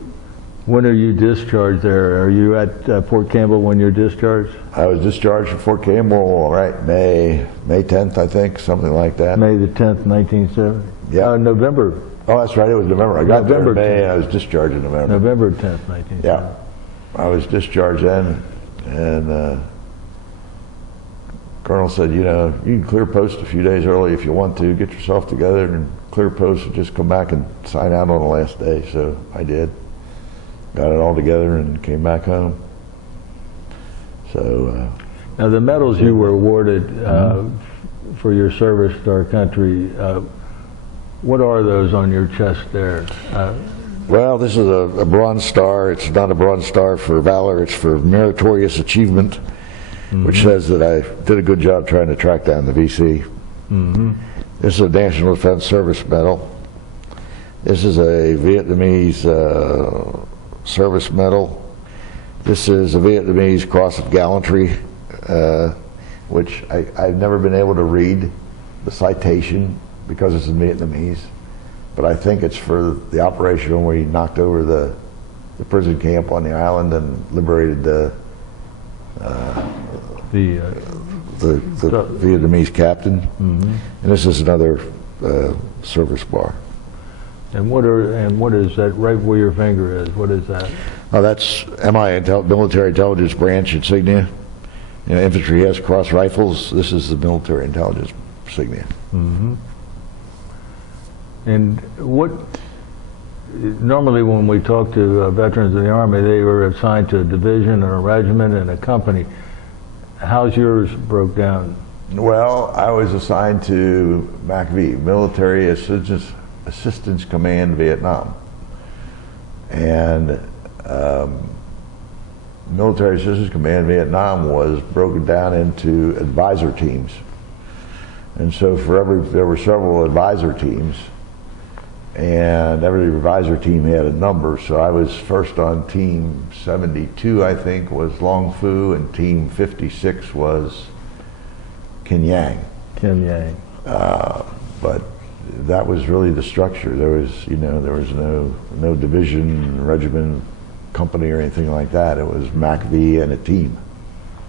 when are you discharged there? Are you at Fort Campbell when you're discharged? I was discharged from Fort Campbell, right, May 10th, I think, something like that. May the 10th, 1970? Yeah. November. Oh, that's right, it was November. I got November there in May, 10th. I was discharged in November. November 10th, 1970. Yeah. I was discharged then, and Colonel said, "You know, you can clear post a few days early if you want to. Get yourself together and clear post and just come back and sign out on the last day." So I did. Got it all together and came back home. So now the medals you were awarded for your service to our country, what are those on your chest there? Well, this is a Bronze Star. It's not a Bronze Star for valor, it's for meritorious achievement, which says that I did a good job trying to track down the VC. This is a National Defense Service Medal. This is a Vietnamese Service Medal. This is a Vietnamese Cross of Gallantry, which I've never been able to read the citation because it's in Vietnamese. But I think it's for the operation when we knocked over the prison camp on the island and liberated the Vietnamese captain. And this is another service bar. And what is that right where your finger is? What is that? Oh, that's MI, Military Intelligence Branch insignia. You know, infantry has cross rifles. This is the military intelligence insignia. And what, normally when we talk to veterans of the Army, they were assigned to a division or a regiment and a company. How's yours broke down? Well, I was assigned to MACV, Military Assistance Command Vietnam. And Military Assistance Command Vietnam was broken down into advisor teams. And so there were several advisor teams. and every advisor team had a number. So I was first on team 72, I think, was Long Fu, and team 56 was Kenyang. Kenyang. But that was really the structure. There was, there was no division, regiment, company, or anything like that. It was MACV and a team,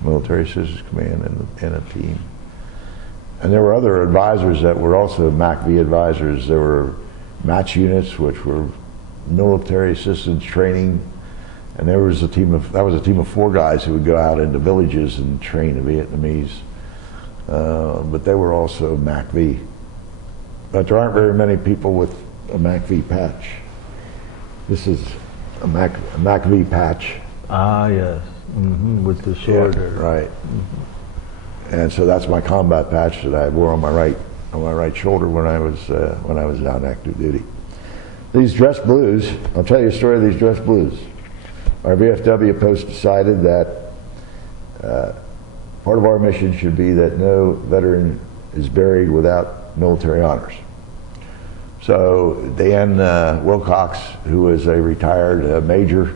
Military Assistance Command and a team. And there were other advisors that were also MACV advisors. There were match units, which were military assistance training, and there was a team of 4 guys who would go out into villages and train the Vietnamese. But they were also MACV. But there aren't very many people with a MACV patch. This is a MACV patch. Ah, yes, with the sword. Yeah, right. And so that's my combat patch that I wore on my right shoulder when I was down active duty. These dress blues, I'll tell you a story of these dress blues. Our VFW post decided that part of our mission should be that no veteran is buried without military honors. So Dan Wilcox, who was a retired major,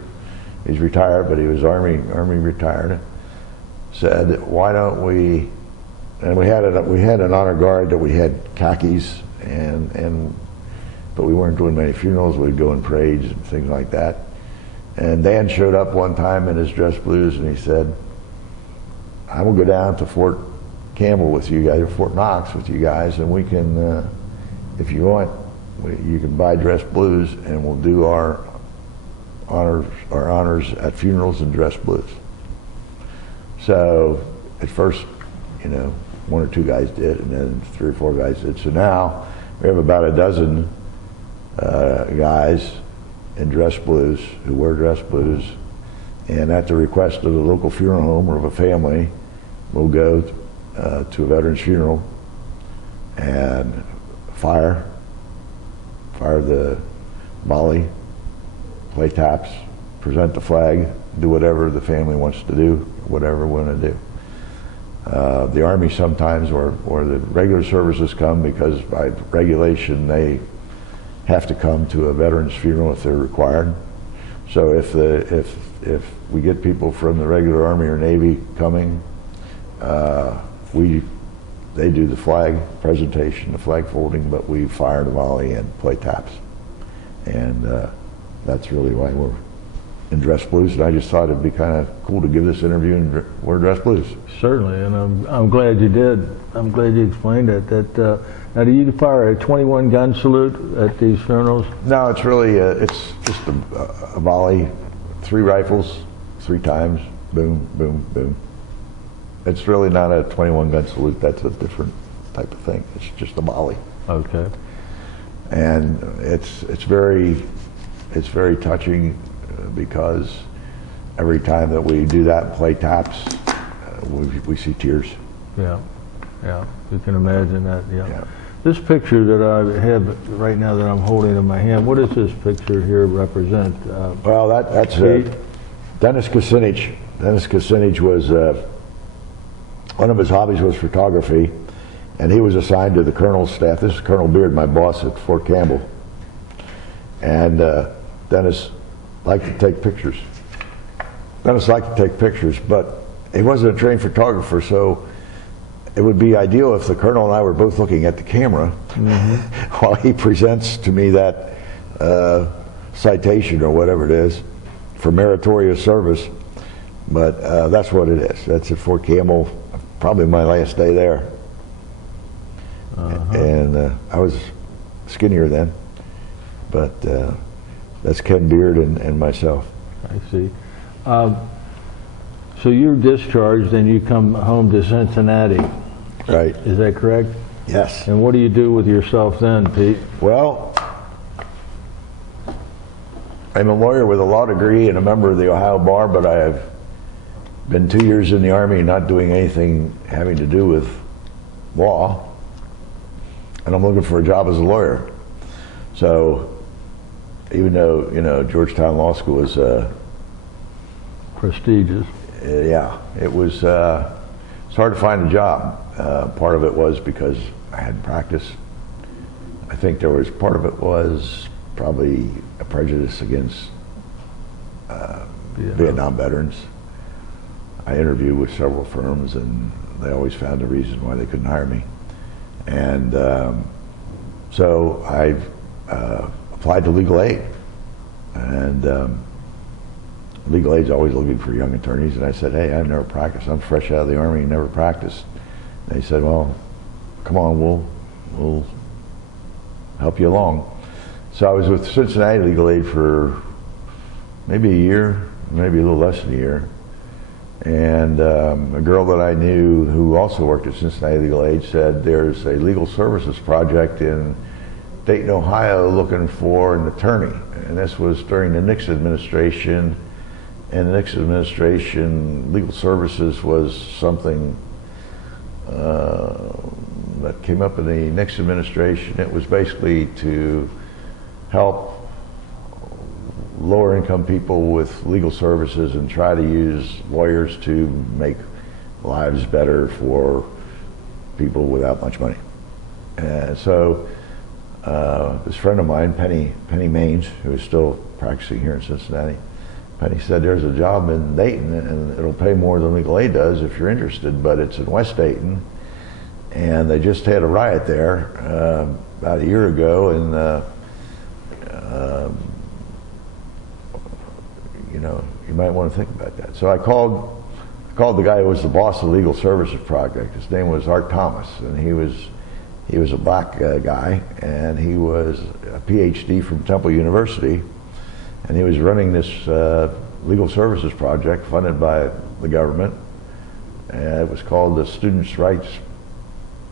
he's retired, but he was Army retired, said, why don't we, and we had an honor guard that we had khakis, but we weren't doing many funerals. We'd go in parades and things like that. And Dan showed up one time in his dress blues, and he said, I will go down to Fort Campbell with you guys, or Fort Knox with you guys, and we can, if you want, you can buy dress blues, and we'll do our honors at funerals in dress blues. So at first, 1 or 2 guys did, and then 3 or 4 guys did. So now we have about a dozen guys in dress blues who wear dress blues, and at the request of the local funeral home or of a family, we'll go to a veteran's funeral and fire the volley, play taps, present the flag, do whatever the family wants to do, whatever we want to do. The Army sometimes, or the regular services come because by regulation they have to come to a veteran's funeral if they're required. So if we get people from the regular Army or Navy coming, they do the flag presentation, the flag folding, but we fire the volley and play taps. And that's really why we're in dress blues, and I just thought it'd be kind of cool to give this interview and wear dress blues. Certainly, and I'm glad you did. I'm glad you explained that. Now, do you fire a 21 gun salute at these funerals? No, it's really it's just a volley, 3 rifles, 3 times, boom, boom, boom. It's really not a 21 gun salute. That's a different type of thing. It's just a volley. Okay. And it's very touching. Because every time that we do that and play taps, we see tears. Yeah, you can imagine that, yeah. This picture that I have right now that I'm holding in my hand, what does this picture here represent? Well, that's Dennis Kucinich. Dennis Kucinich was, one of his hobbies was photography, and he was assigned to the colonel's staff. This is Colonel Beard, my boss at Fort Campbell. And Dennis liked to take pictures. Dennis liked to take pictures, but he wasn't a trained photographer, so it would be ideal if the colonel and I were both looking at the camera while he presents to me that citation or whatever it is for meritorious service. But that's what it is. That's at Fort Campbell, probably my last day there. And I was skinnier then, but that's Ken Beard and myself. I see. So you're discharged and you come home to Cincinnati. Right. Is that correct? Yes. And what do you do with yourself then, Pete? Well, I'm a lawyer with a law degree and a member of the Ohio Bar, but I have been 2 years in the Army not doing anything having to do with law, and I'm looking for a job as a lawyer. So even though, Georgetown Law School is prestigious. Yeah, it was, it's hard to find a job. Part of it was because I hadn't practiced. I think there was part of it was probably a prejudice against Vietnam veterans. I interviewed with several firms, and they always found a reason why they couldn't hire me. And so I applied to legal aid. And legal aid's always looking for young attorneys. And I said, hey, I've never practiced. I'm fresh out of the Army and never practiced. And they said, well, come on, we'll help you along. So I was with Cincinnati Legal Aid for maybe a year, maybe a little less than a year. And a girl that I knew who also worked at Cincinnati Legal Aid said there's a legal services project in Dayton, Ohio looking for an attorney. And this was during the Nixon administration. And the Nixon administration, legal services was something that came up in the Nixon administration. It was basically to help lower income people with legal services and try to use lawyers to make lives better for people without much money. And so this friend of mine, Penny Maines, who is still practicing here in Cincinnati, Penny said there's a job in Dayton and it'll pay more than legal aid does if you're interested, but it's in West Dayton. And they just had a riot there about a year ago, and you know, you might want to think about that. So I called the guy who was the boss of the Legal Services Project. His name was Art Thomas, and he was a black guy, and he was a PhD from Temple University, and he was running this Legal Services Project funded by the government. And it was called the Students' Rights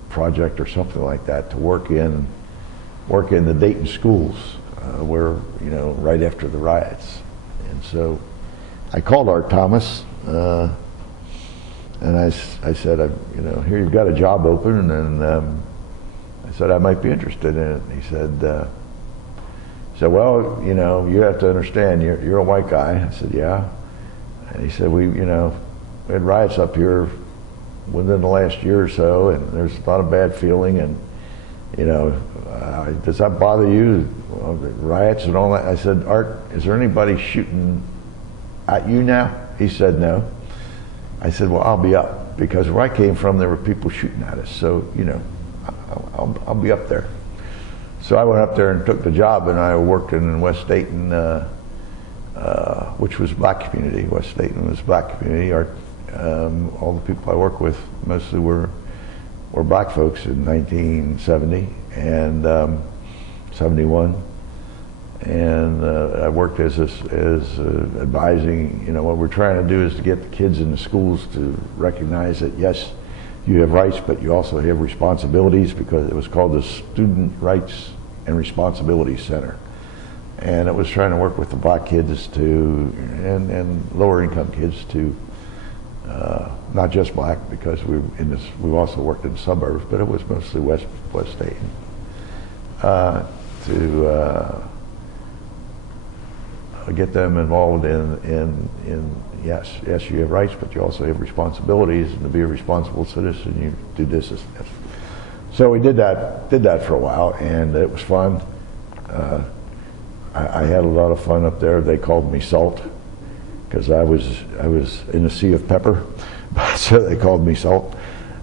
Project or something like that, to work in the Dayton schools where, you know, right after the riots. And so I called Art Thomas and I said, you know, here you've got a job open, and I said I might be interested in it. And he said, well, you know, you have to understand, you're a white guy. I said, yeah. And he said, we had riots up here within the last year or so, and there's a lot of bad feeling, and, you know, does that bother you, the riots and all that? I said, Art, is there anybody shooting at you now? He said, no. I said, well, I'll be up, because where I came from, there were people shooting at us, so, you know, I'll be up there. So I went up there and took the job, and I worked in West Dayton, which was black community. West Dayton was black community. All the people I work with mostly were black folks in 1970 and 71. And I worked as advising. You know, what we're trying to do is to get the kids in the schools to recognize that, yes, you have rights, but you also have responsibilities, because it was called the Student Rights and Responsibilities Center. And it was trying to work with the black kids and lower income kids to, not just black, because we also worked in the suburbs, but it was mostly West Dayton, to get them involved in yes, you have rights, but you also have responsibilities, and to be a responsible citizen, you do this and this. So we did that for a while, and it was fun. I had a lot of fun up there. They called me Salt, because I was in a sea of pepper, so they called me Salt.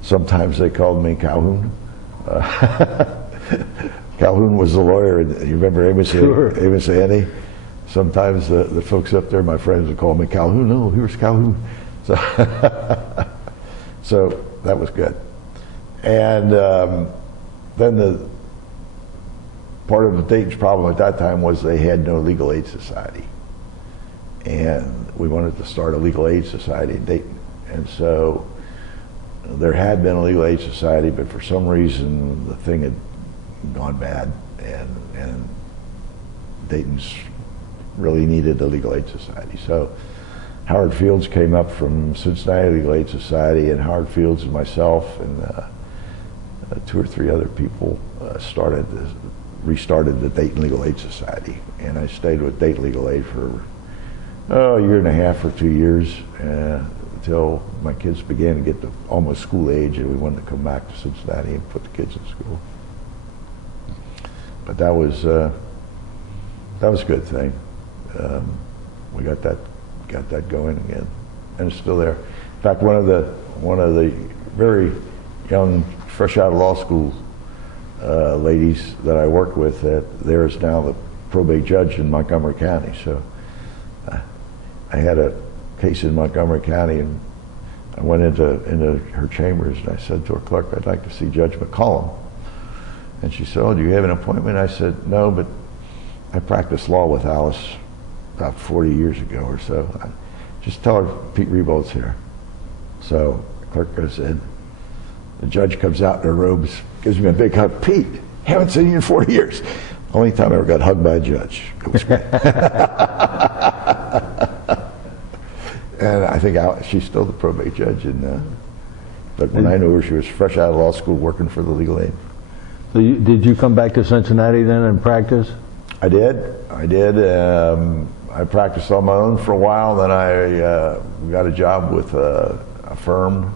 Sometimes they called me Calhoun. Calhoun was the lawyer. You remember Amos Andy? Sometimes the folks up there, my friends, would call me Calhoun. Oh, here's Calhoun. So, so that was good. And then the part of the Dayton's problem at that time was they had no legal aid society. And we wanted to start a legal aid society in Dayton. And so there had been a legal aid society, but for some reason the thing had gone bad, and Dayton's really needed a legal aid society. So Howard Fields came up from Cincinnati Legal Aid Society, and Howard Fields and myself and 2 or 3 other people restarted the Dayton Legal Aid Society. And I stayed with Dayton Legal Aid for a year and a half or 2 years, until my kids began to get to almost school age, and we wanted to come back to Cincinnati and put the kids in school. But that was a good thing. We got that going again, and it's still there. In fact, one of the very young, fresh out of law school ladies that I worked with, there is now the probate judge in Montgomery County. So I had a case in Montgomery County, and I went into her chambers, and I said to her clerk, "I'd like to see Judge McCollum." And she said, "Oh, do you have an appointment?" I said, "No, but I practiced law with Alice about 40 years ago or so. Just tell her Pete Rebold's here." So the clerk goes in. The judge comes out in her robes, gives me a big hug. "Pete, haven't seen you in 40 years. Only time I ever got hugged by a judge." It was great. And I think she's still the probate judge. But when I knew her, she was fresh out of law school working for the legal aid. So did you come back to Cincinnati then and practice? I did. I practiced on my own for a while. Then I got a job with a firm,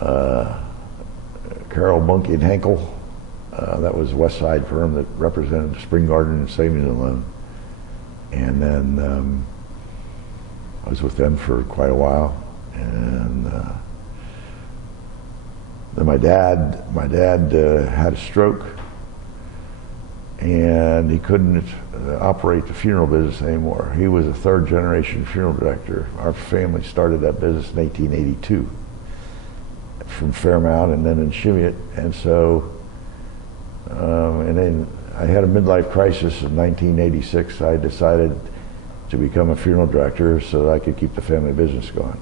Carroll, Bunke and Henkel. That was a West Side firm that represented Spring Garden and Savings and Loan. And then I was with them for quite a while. And then my dad had a stroke, and he couldn't operate the funeral business anymore. He was a third generation funeral director. Our family started that business in 1882 from Fairmount and then in Cheviot. And so, and then I had a midlife crisis in 1986. I decided to become a funeral director so that I could keep the family business going.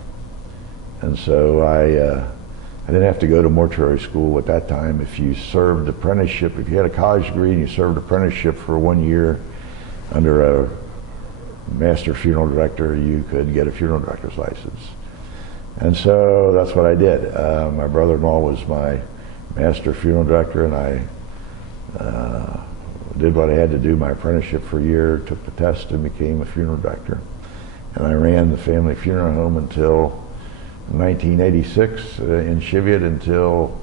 And so I didn't have to go to mortuary school at that time. If you served apprenticeship, if you had a college degree and you served apprenticeship for 1 year under a master funeral director, you could get a funeral director's license. And so that's what I did. My brother-in-law was my master funeral director, and I did what I had to do, my apprenticeship for a year, took the test and became a funeral director. And I ran the family funeral home until 1986 in Cheviot until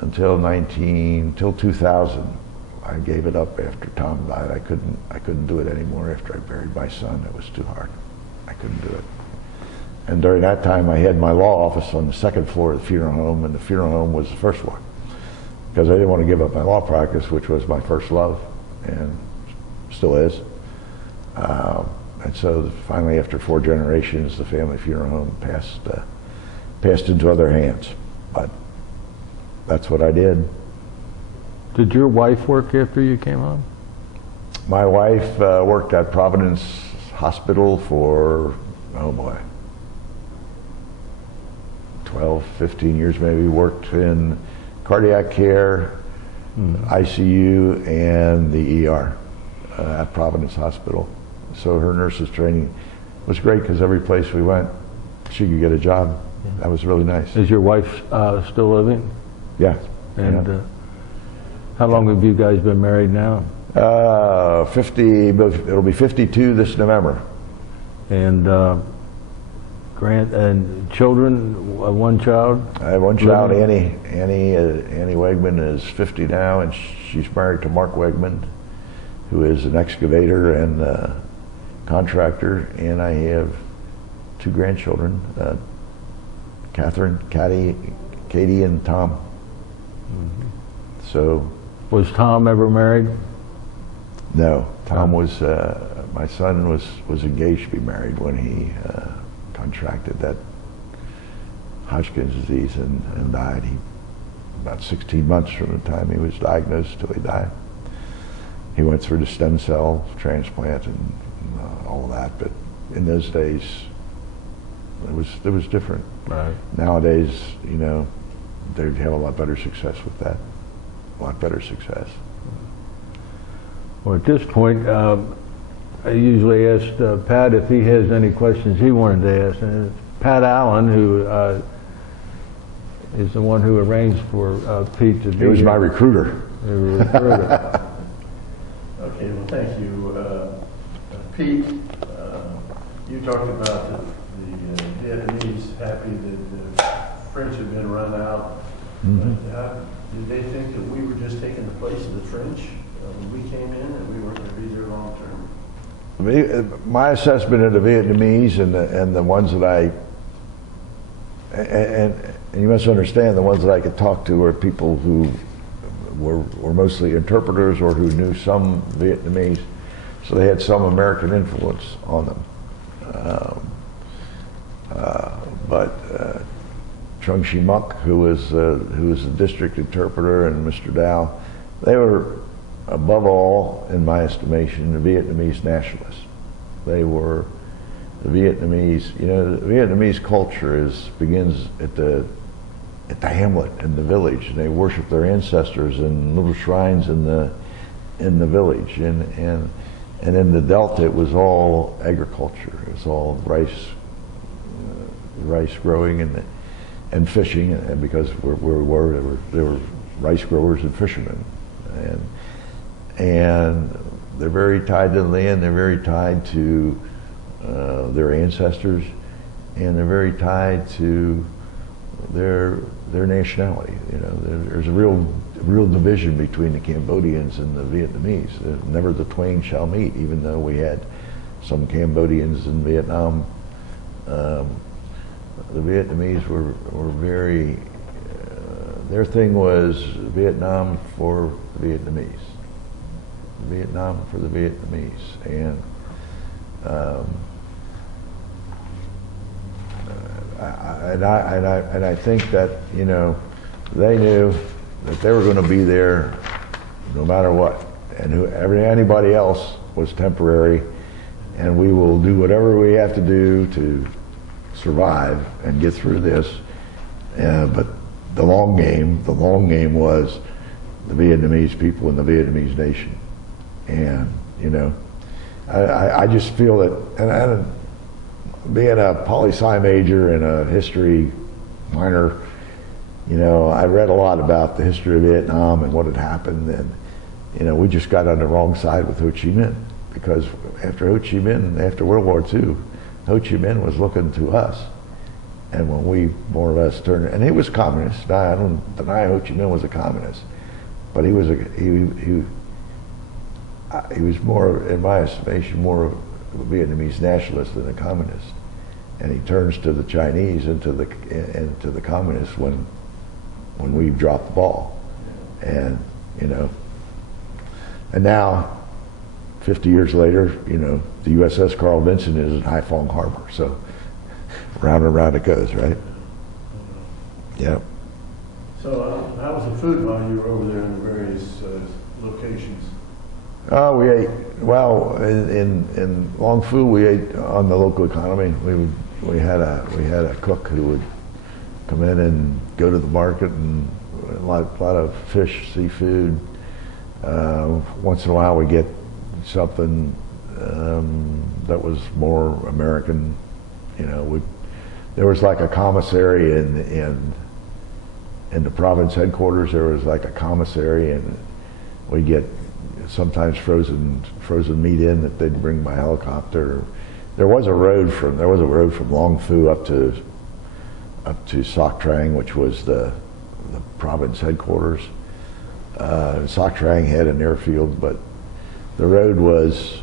2000. I gave it up after Tom died. I couldn't do it anymore after I buried my son. It was too hard. I couldn't do it. And during that time, I had my law office on the second floor of the funeral home, and the funeral home was the first floor, because I didn't want to give up my law practice, which was my first love and still is. And so finally, after 4 generations, the family funeral home passed into other hands. But that's what I did. Did your wife work after you came home? My wife worked at Providence Hospital for, oh boy, 12, 15 years maybe. Worked in cardiac care, ICU, and the ER at Providence Hospital. So her nurse's training was great, because every place we went, she could get a job. That was really nice. Is your wife still living? Yeah. And how long have you guys been married now? 50, it'll be 52 this November. And children, one child? I have one child, Annie. Annie Wegman is 50 now, and she's married to Mark Wegman, who is an excavator and contractor. And I have 2 grandchildren, Catherine, Katie, and Tom. Mm-hmm. So, was Tom ever married? No, Tom was. My son was engaged to be married when he contracted that Hodgkin's disease and died. About 16 months from the time he was diagnosed till he died. He went through the stem cell transplant and all of that, but in those days, it was different. Right. Nowadays, you know, they'd have a lot better success with that. A lot better success. Well, at this point, I usually ask Pat if he has any questions he wanted to ask. And it's Pat Allen, who is the one who arranged for Pete to be here. He was my recruiter. Okay, well, thank you. Pete, you talked about the Vietnamese happy that the French had been run out. Mm-hmm. But, did they think that we were just taking the place of the French? when we came in, and we weren't going to be there long term. My assessment of the Vietnamese and the ones that and you must understand, the ones that I could talk to are people who were mostly interpreters or who knew some Vietnamese, so they had some American influence on them. But Trung Chi Muc, who was the district interpreter, and Mr. Dow, they were, above all, in my estimation, the Vietnamese nationalists. They were the Vietnamese. You know, the Vietnamese culture begins at the hamlet, in the village, and they worship their ancestors in little shrines in the village. And in the Delta, it was all agriculture. It was all rice growing and fishing, and because there were rice growers and fishermen, and they're very tied to the land. They're very tied to their ancestors, and they're very tied to their nationality. You know, there's a real division between the Cambodians and the Vietnamese. Never the twain shall meet, even though we had some Cambodians in Vietnam. The Vietnamese were very, their thing was Vietnam for the Vietnamese. Vietnam for the Vietnamese. And I think that, you know, they knew that they were going to be there no matter what, and anybody else was temporary, and we will do whatever we have to do to survive and get through this. But the long game was the Vietnamese people and the Vietnamese nation. And, you know, I just feel that, and being a poli-sci major and a history minor, you know, I read a lot about the history of Vietnam and what had happened, and, you know, we just got on the wrong side with Ho Chi Minh, because after after World War II, Ho Chi Minh was looking to us. And when we more or less turned, and he was communist. I don't deny Ho Chi Minh was a communist, but he was more, in my estimation, more of a Vietnamese nationalist than a communist. And he turns to the Chinese and to the communists when we dropped the ball. And, you know, and now, 50 years later, you know, the USS Carl Vinson is in Haiphong Harbor. So round and round it goes, right? Yeah. So how was the food while you were over there in the various locations? We ate, well, in Long Phu, we ate on the local economy. We had a cook who would come in and go to the market, and a lot of fish, seafood. Once in a while we get something that was more American. You know, there was like a commissary in the province headquarters. There was like a commissary, and we get sometimes frozen meat in that they'd bring by helicopter. There was a road from Long Phu up to Soc Trang, which was the province headquarters. Soc Trang had an airfield, but the road was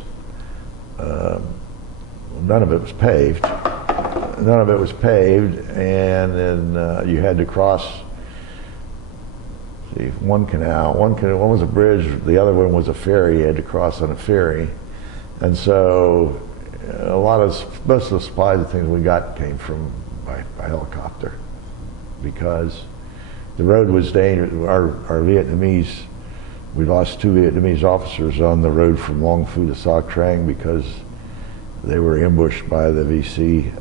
none of it was paved. And then you had to cross. See, one was a bridge, the other one was a ferry. You had to cross on a ferry, and so most of the supplies and things we got came from by helicopter, because the road was dangerous. Our Vietnamese, we lost 2 Vietnamese officers on the road from Long Phu to Soc Trang because they were ambushed by the VC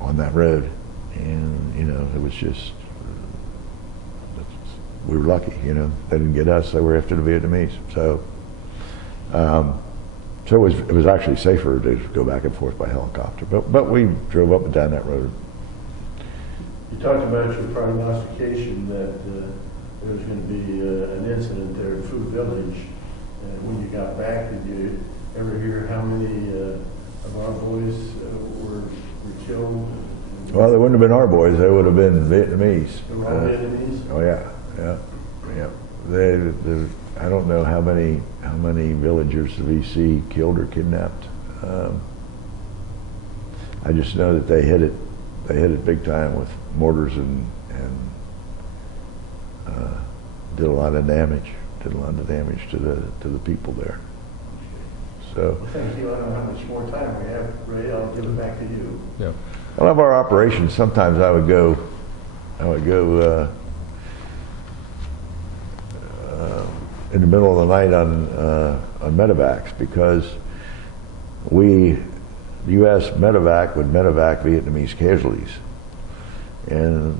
on that road, and you know, it was just. We were lucky, you know. They didn't get us; they were after the Vietnamese. So, it was actually safer to go back and forth by helicopter. But we drove up and down that road. You talked about your prognostication that there was going to be an incident there in Phu Village, and when you got back, did you ever hear how many of our boys were killed? Well, they wouldn't have been our boys; they would have been Vietnamese. They were all Vietnamese? Oh yeah. Yeah. I don't know how many villagers the VC killed or kidnapped. I just know that they hit it big time with mortars and did a lot of damage. Did a lot of damage to the people there. So. Well, thank you. I don't know how much more time we have, Ray. I'll give it back to you. Yeah. One of our operations, sometimes I would go in the middle of the night on medevacs, because the U.S. medevac would medevac Vietnamese casualties, and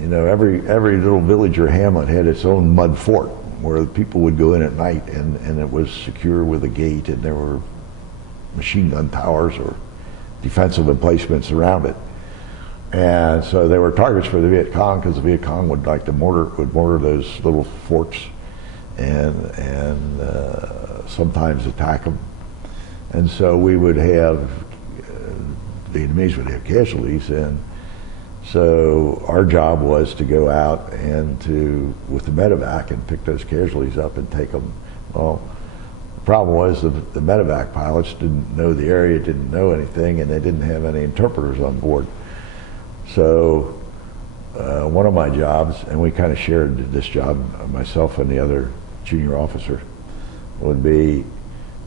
you know, every little village or hamlet had its own mud fort where people would go in at night, and it was secure with a gate, and there were machine gun towers or defensive emplacements around it. And so they were targets for the Viet Cong, because the Viet Cong would like to mortar those little forts and sometimes attack them. And so we would have, the Vietnamese would have casualties, and so our job was to go out and with the medevac, and pick those casualties up and take them. Well, the problem was the medevac pilots didn't know the area, didn't know anything, and they didn't have any interpreters on board. So one of my jobs, and we kind of shared this job, myself and the other junior officer, would be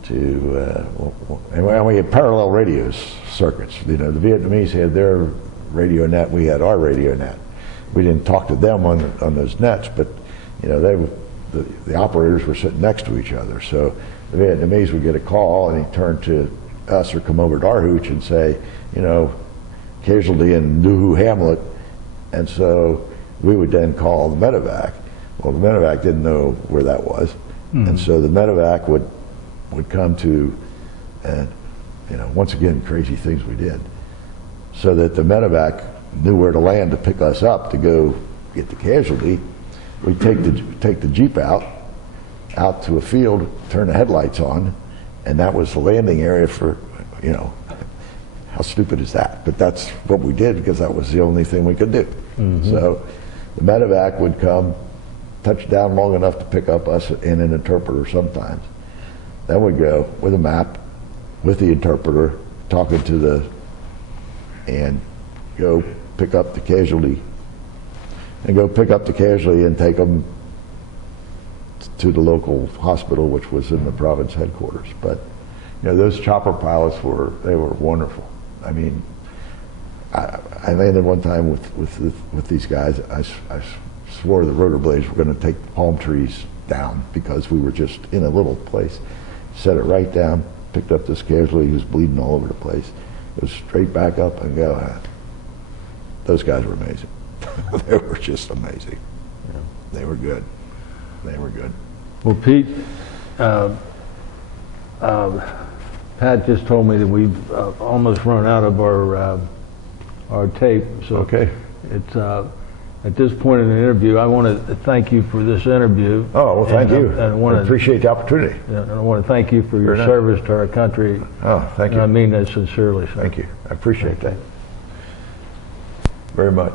and we had parallel radio circuits. You know, the Vietnamese had their radio net, we had our radio net. We didn't talk to them on those nets, but you know, the operators were sitting next to each other. So the Vietnamese would get a call, and he'd turn to us or come over to our hooch and say, you know, casualty in New Hu Hamlet. And so we would then call the medevac. Well, the medevac didn't know where that was. And so the medevac would come to, and you know, once again, crazy things we did, so that the medevac knew where to land to pick us up to go get the casualty. We'd take the Jeep out to a field, turn the headlights on, and that was the landing area for, you know, how stupid is that? But that's what we did, because that was the only thing we could do. So the medevac would come, touch down long enough to pick up us and an interpreter sometimes. Then we'd go with a map, with the interpreter, talking to and go pick up the casualty, and take them to the local hospital, which was in the province headquarters. But you know, those chopper pilots were wonderful. I mean, I landed one time with these guys. I swore the rotor blades were going to take the palm trees down, because we were just in a little place. Set it right down, picked up this casualty who was bleeding all over the place. It was straight back up and go. Those guys were amazing. They were just amazing. Yeah. They were good. They were good. Well, Pete, Pat just told me that we've almost run out of our tape. So okay. It's at this point in the interview, I want to thank you for this interview. Oh, well, thank you. I appreciate the opportunity. And I want to thank you for your service to our country. Oh, thank you. And I mean that sincerely, sir. Thank you. I appreciate that very much.